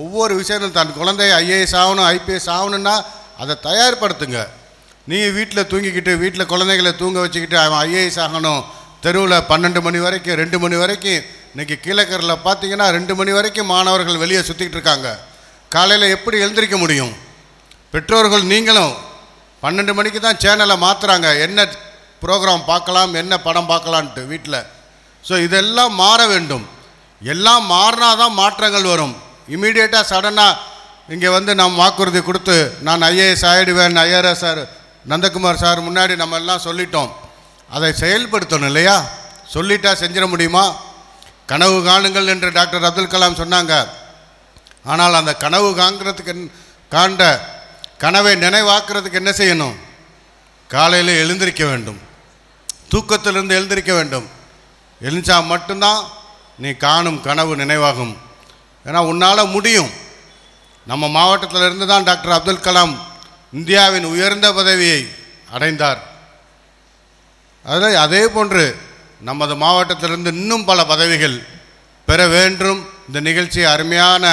ஒவ்வொரு விஷயமும் தன் குழந்தை ஐஏஎஸ் ஆகணும், ஐபிஎஸ் ஆகணுன்னா அதை தயார்படுத்துங்க. நீங்கள் வீட்டில் தூங்கிக்கிட்டு, வீட்டில் குழந்தைகளை தூங்க வச்சுக்கிட்டு அவன் ஐஏஎஸ் ஆகணும், தெருவில் 12 மணி வரைக்கும் 2 மணி வரைக்கும், இன்றைக்கி கீழக்கரில் பார்த்தீங்கன்னா 2 மணி வரைக்கும் மாணவர்கள் வெளியே சுற்றிக்கிட்டு இருக்காங்க. காலையில் எப்படி எழுந்திரிக்க முடியும்? பெற்றோர்கள் நீங்களும் 12 மணிக்கு தான் சேனலை மாற்றுறாங்க, என்ன ப்ரோக்ராம் பார்க்கலாம், என்ன படம் பார்க்கலான்ட்டு வீட்டில். ஸோ இதெல்லாம் மாற வேண்டும். எல்லாம் மாறினா தான் மாற்றங்கள் வரும். இமீடியட்டாக சடனாக இங்கே நாம் வாக்குறுதி கொடுத்து நான் ஐஏஎஸ் ஆகிடுவேன், ஐஆர்எஸ் சார் நந்தகுமார் சார் முன்னாடி நம்ம எல்லாம் சொல்லிட்டோம். அதை செயல்படுத்தணும் இல்லையா? சொல்லிட்டா செஞ்சிட முடியுமா? கனவு காணுங்கள் என்று டாக்டர் அப்துல் கலாம் சொன்னாங்க. ஆனால் அந்த கனவு காண்ட கனவை நினைவாக்குறதுக்கு என்ன செய்யணும்? காலையில் எழுந்திருக்க வேண்டும், தூக்கத்திலிருந்து எழுந்திருக்க வேண்டும். எழுந்தா மட்டும்தான் நீ காணும் கனவு நினைவாகும். ஏன்னா உன்னால் முடியும். நம்ம மாவட்டத்தில் இருந்து தான் டாக்டர் அப்துல் கலாம் இந்தியாவின் உயர்ந்த பதவியை அடைந்தார். அதில் அதே போன்று நமது மாவட்டத்திலிருந்து இன்னும் பல பதவிகள் பெற வேண்டும். இந்த நிகழ்ச்சி அருமையான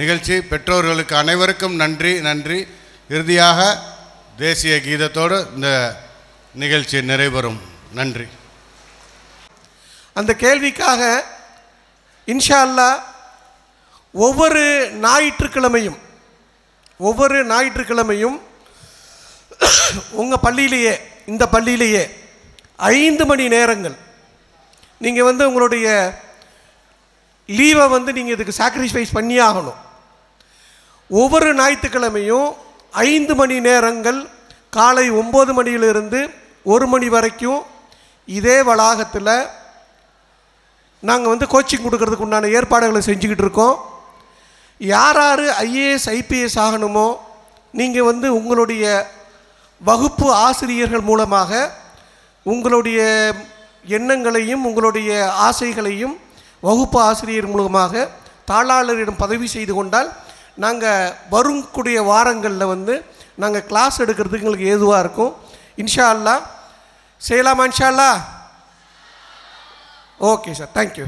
நிகழ்ச்சி. பெற்றோர்களுக்கு அனைவருக்கும் நன்றி நன்றி. இறுதியாக தேசிய கீதத்தோடு இந்த நிகழ்ச்சி நிறைவேறும். நன்றி. அந்த கேள்விக்காக இன்ஷா அல்லாஹ் ஒவ்வொரு ஞாயிற்றுக்கிழமையும் உங்கள் பள்ளியிலேயே, இந்த பள்ளியிலேயே 5 மணி நேரங்கள் நீங்கள் உங்களுடைய லீவை நீங்கள் இதுக்கு சாக்ரிஃபைஸ் பண்ணியே ஆகணும். ஒவ்வொரு ஞாயிற்றுக்கிழமையும் 5 மணி நேரங்கள் காலை 9 மணியிலிருந்து 1 மணி வரைக்கும் இதே வளாகத்தில் நாங்கள் கோச்சிங் கொடுக்கறதுக்கு உண்டான ஏற்பாடுகளை செஞ்சுக்கிட்டு இருக்கோம். யார் யார் ஐஏஎஸ் ஐபிஎஸ் ஆகணுமோ நீங்கள் உங்களுடைய வகுப்பு ஆசிரியர்கள் மூலமாக உங்களுடைய எண்ணங்களையும் உங்களுடைய ஆசைகளையும் வகுப்பு ஆசிரியர் மூலமாக தாளாளரிடம் பதிவு செய்து கொண்டால் நாங்கள் வரக்கூடிய வாரங்களில் நாங்கள் கிளாஸ் எடுக்கிறதுக்கு எங்களுக்கு ஏதுவாக இருக்கும். இன்ஷா அல்லாஹ் செய்யலாமா? இன்ஷா அல்லாஹ். Okay sir, thank you.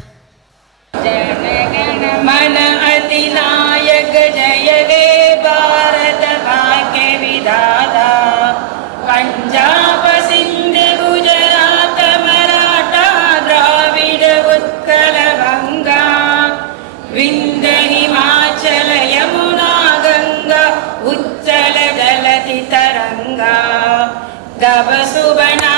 महान अधिनायक जय हे भारत भाग्य विधाता पंजाब सिंध गुजरात मराठा द्राविड उत्कल गंगा विंध्य हिमाचल यमुना गंगा उच्चल जलधि तरंगा तब सुबह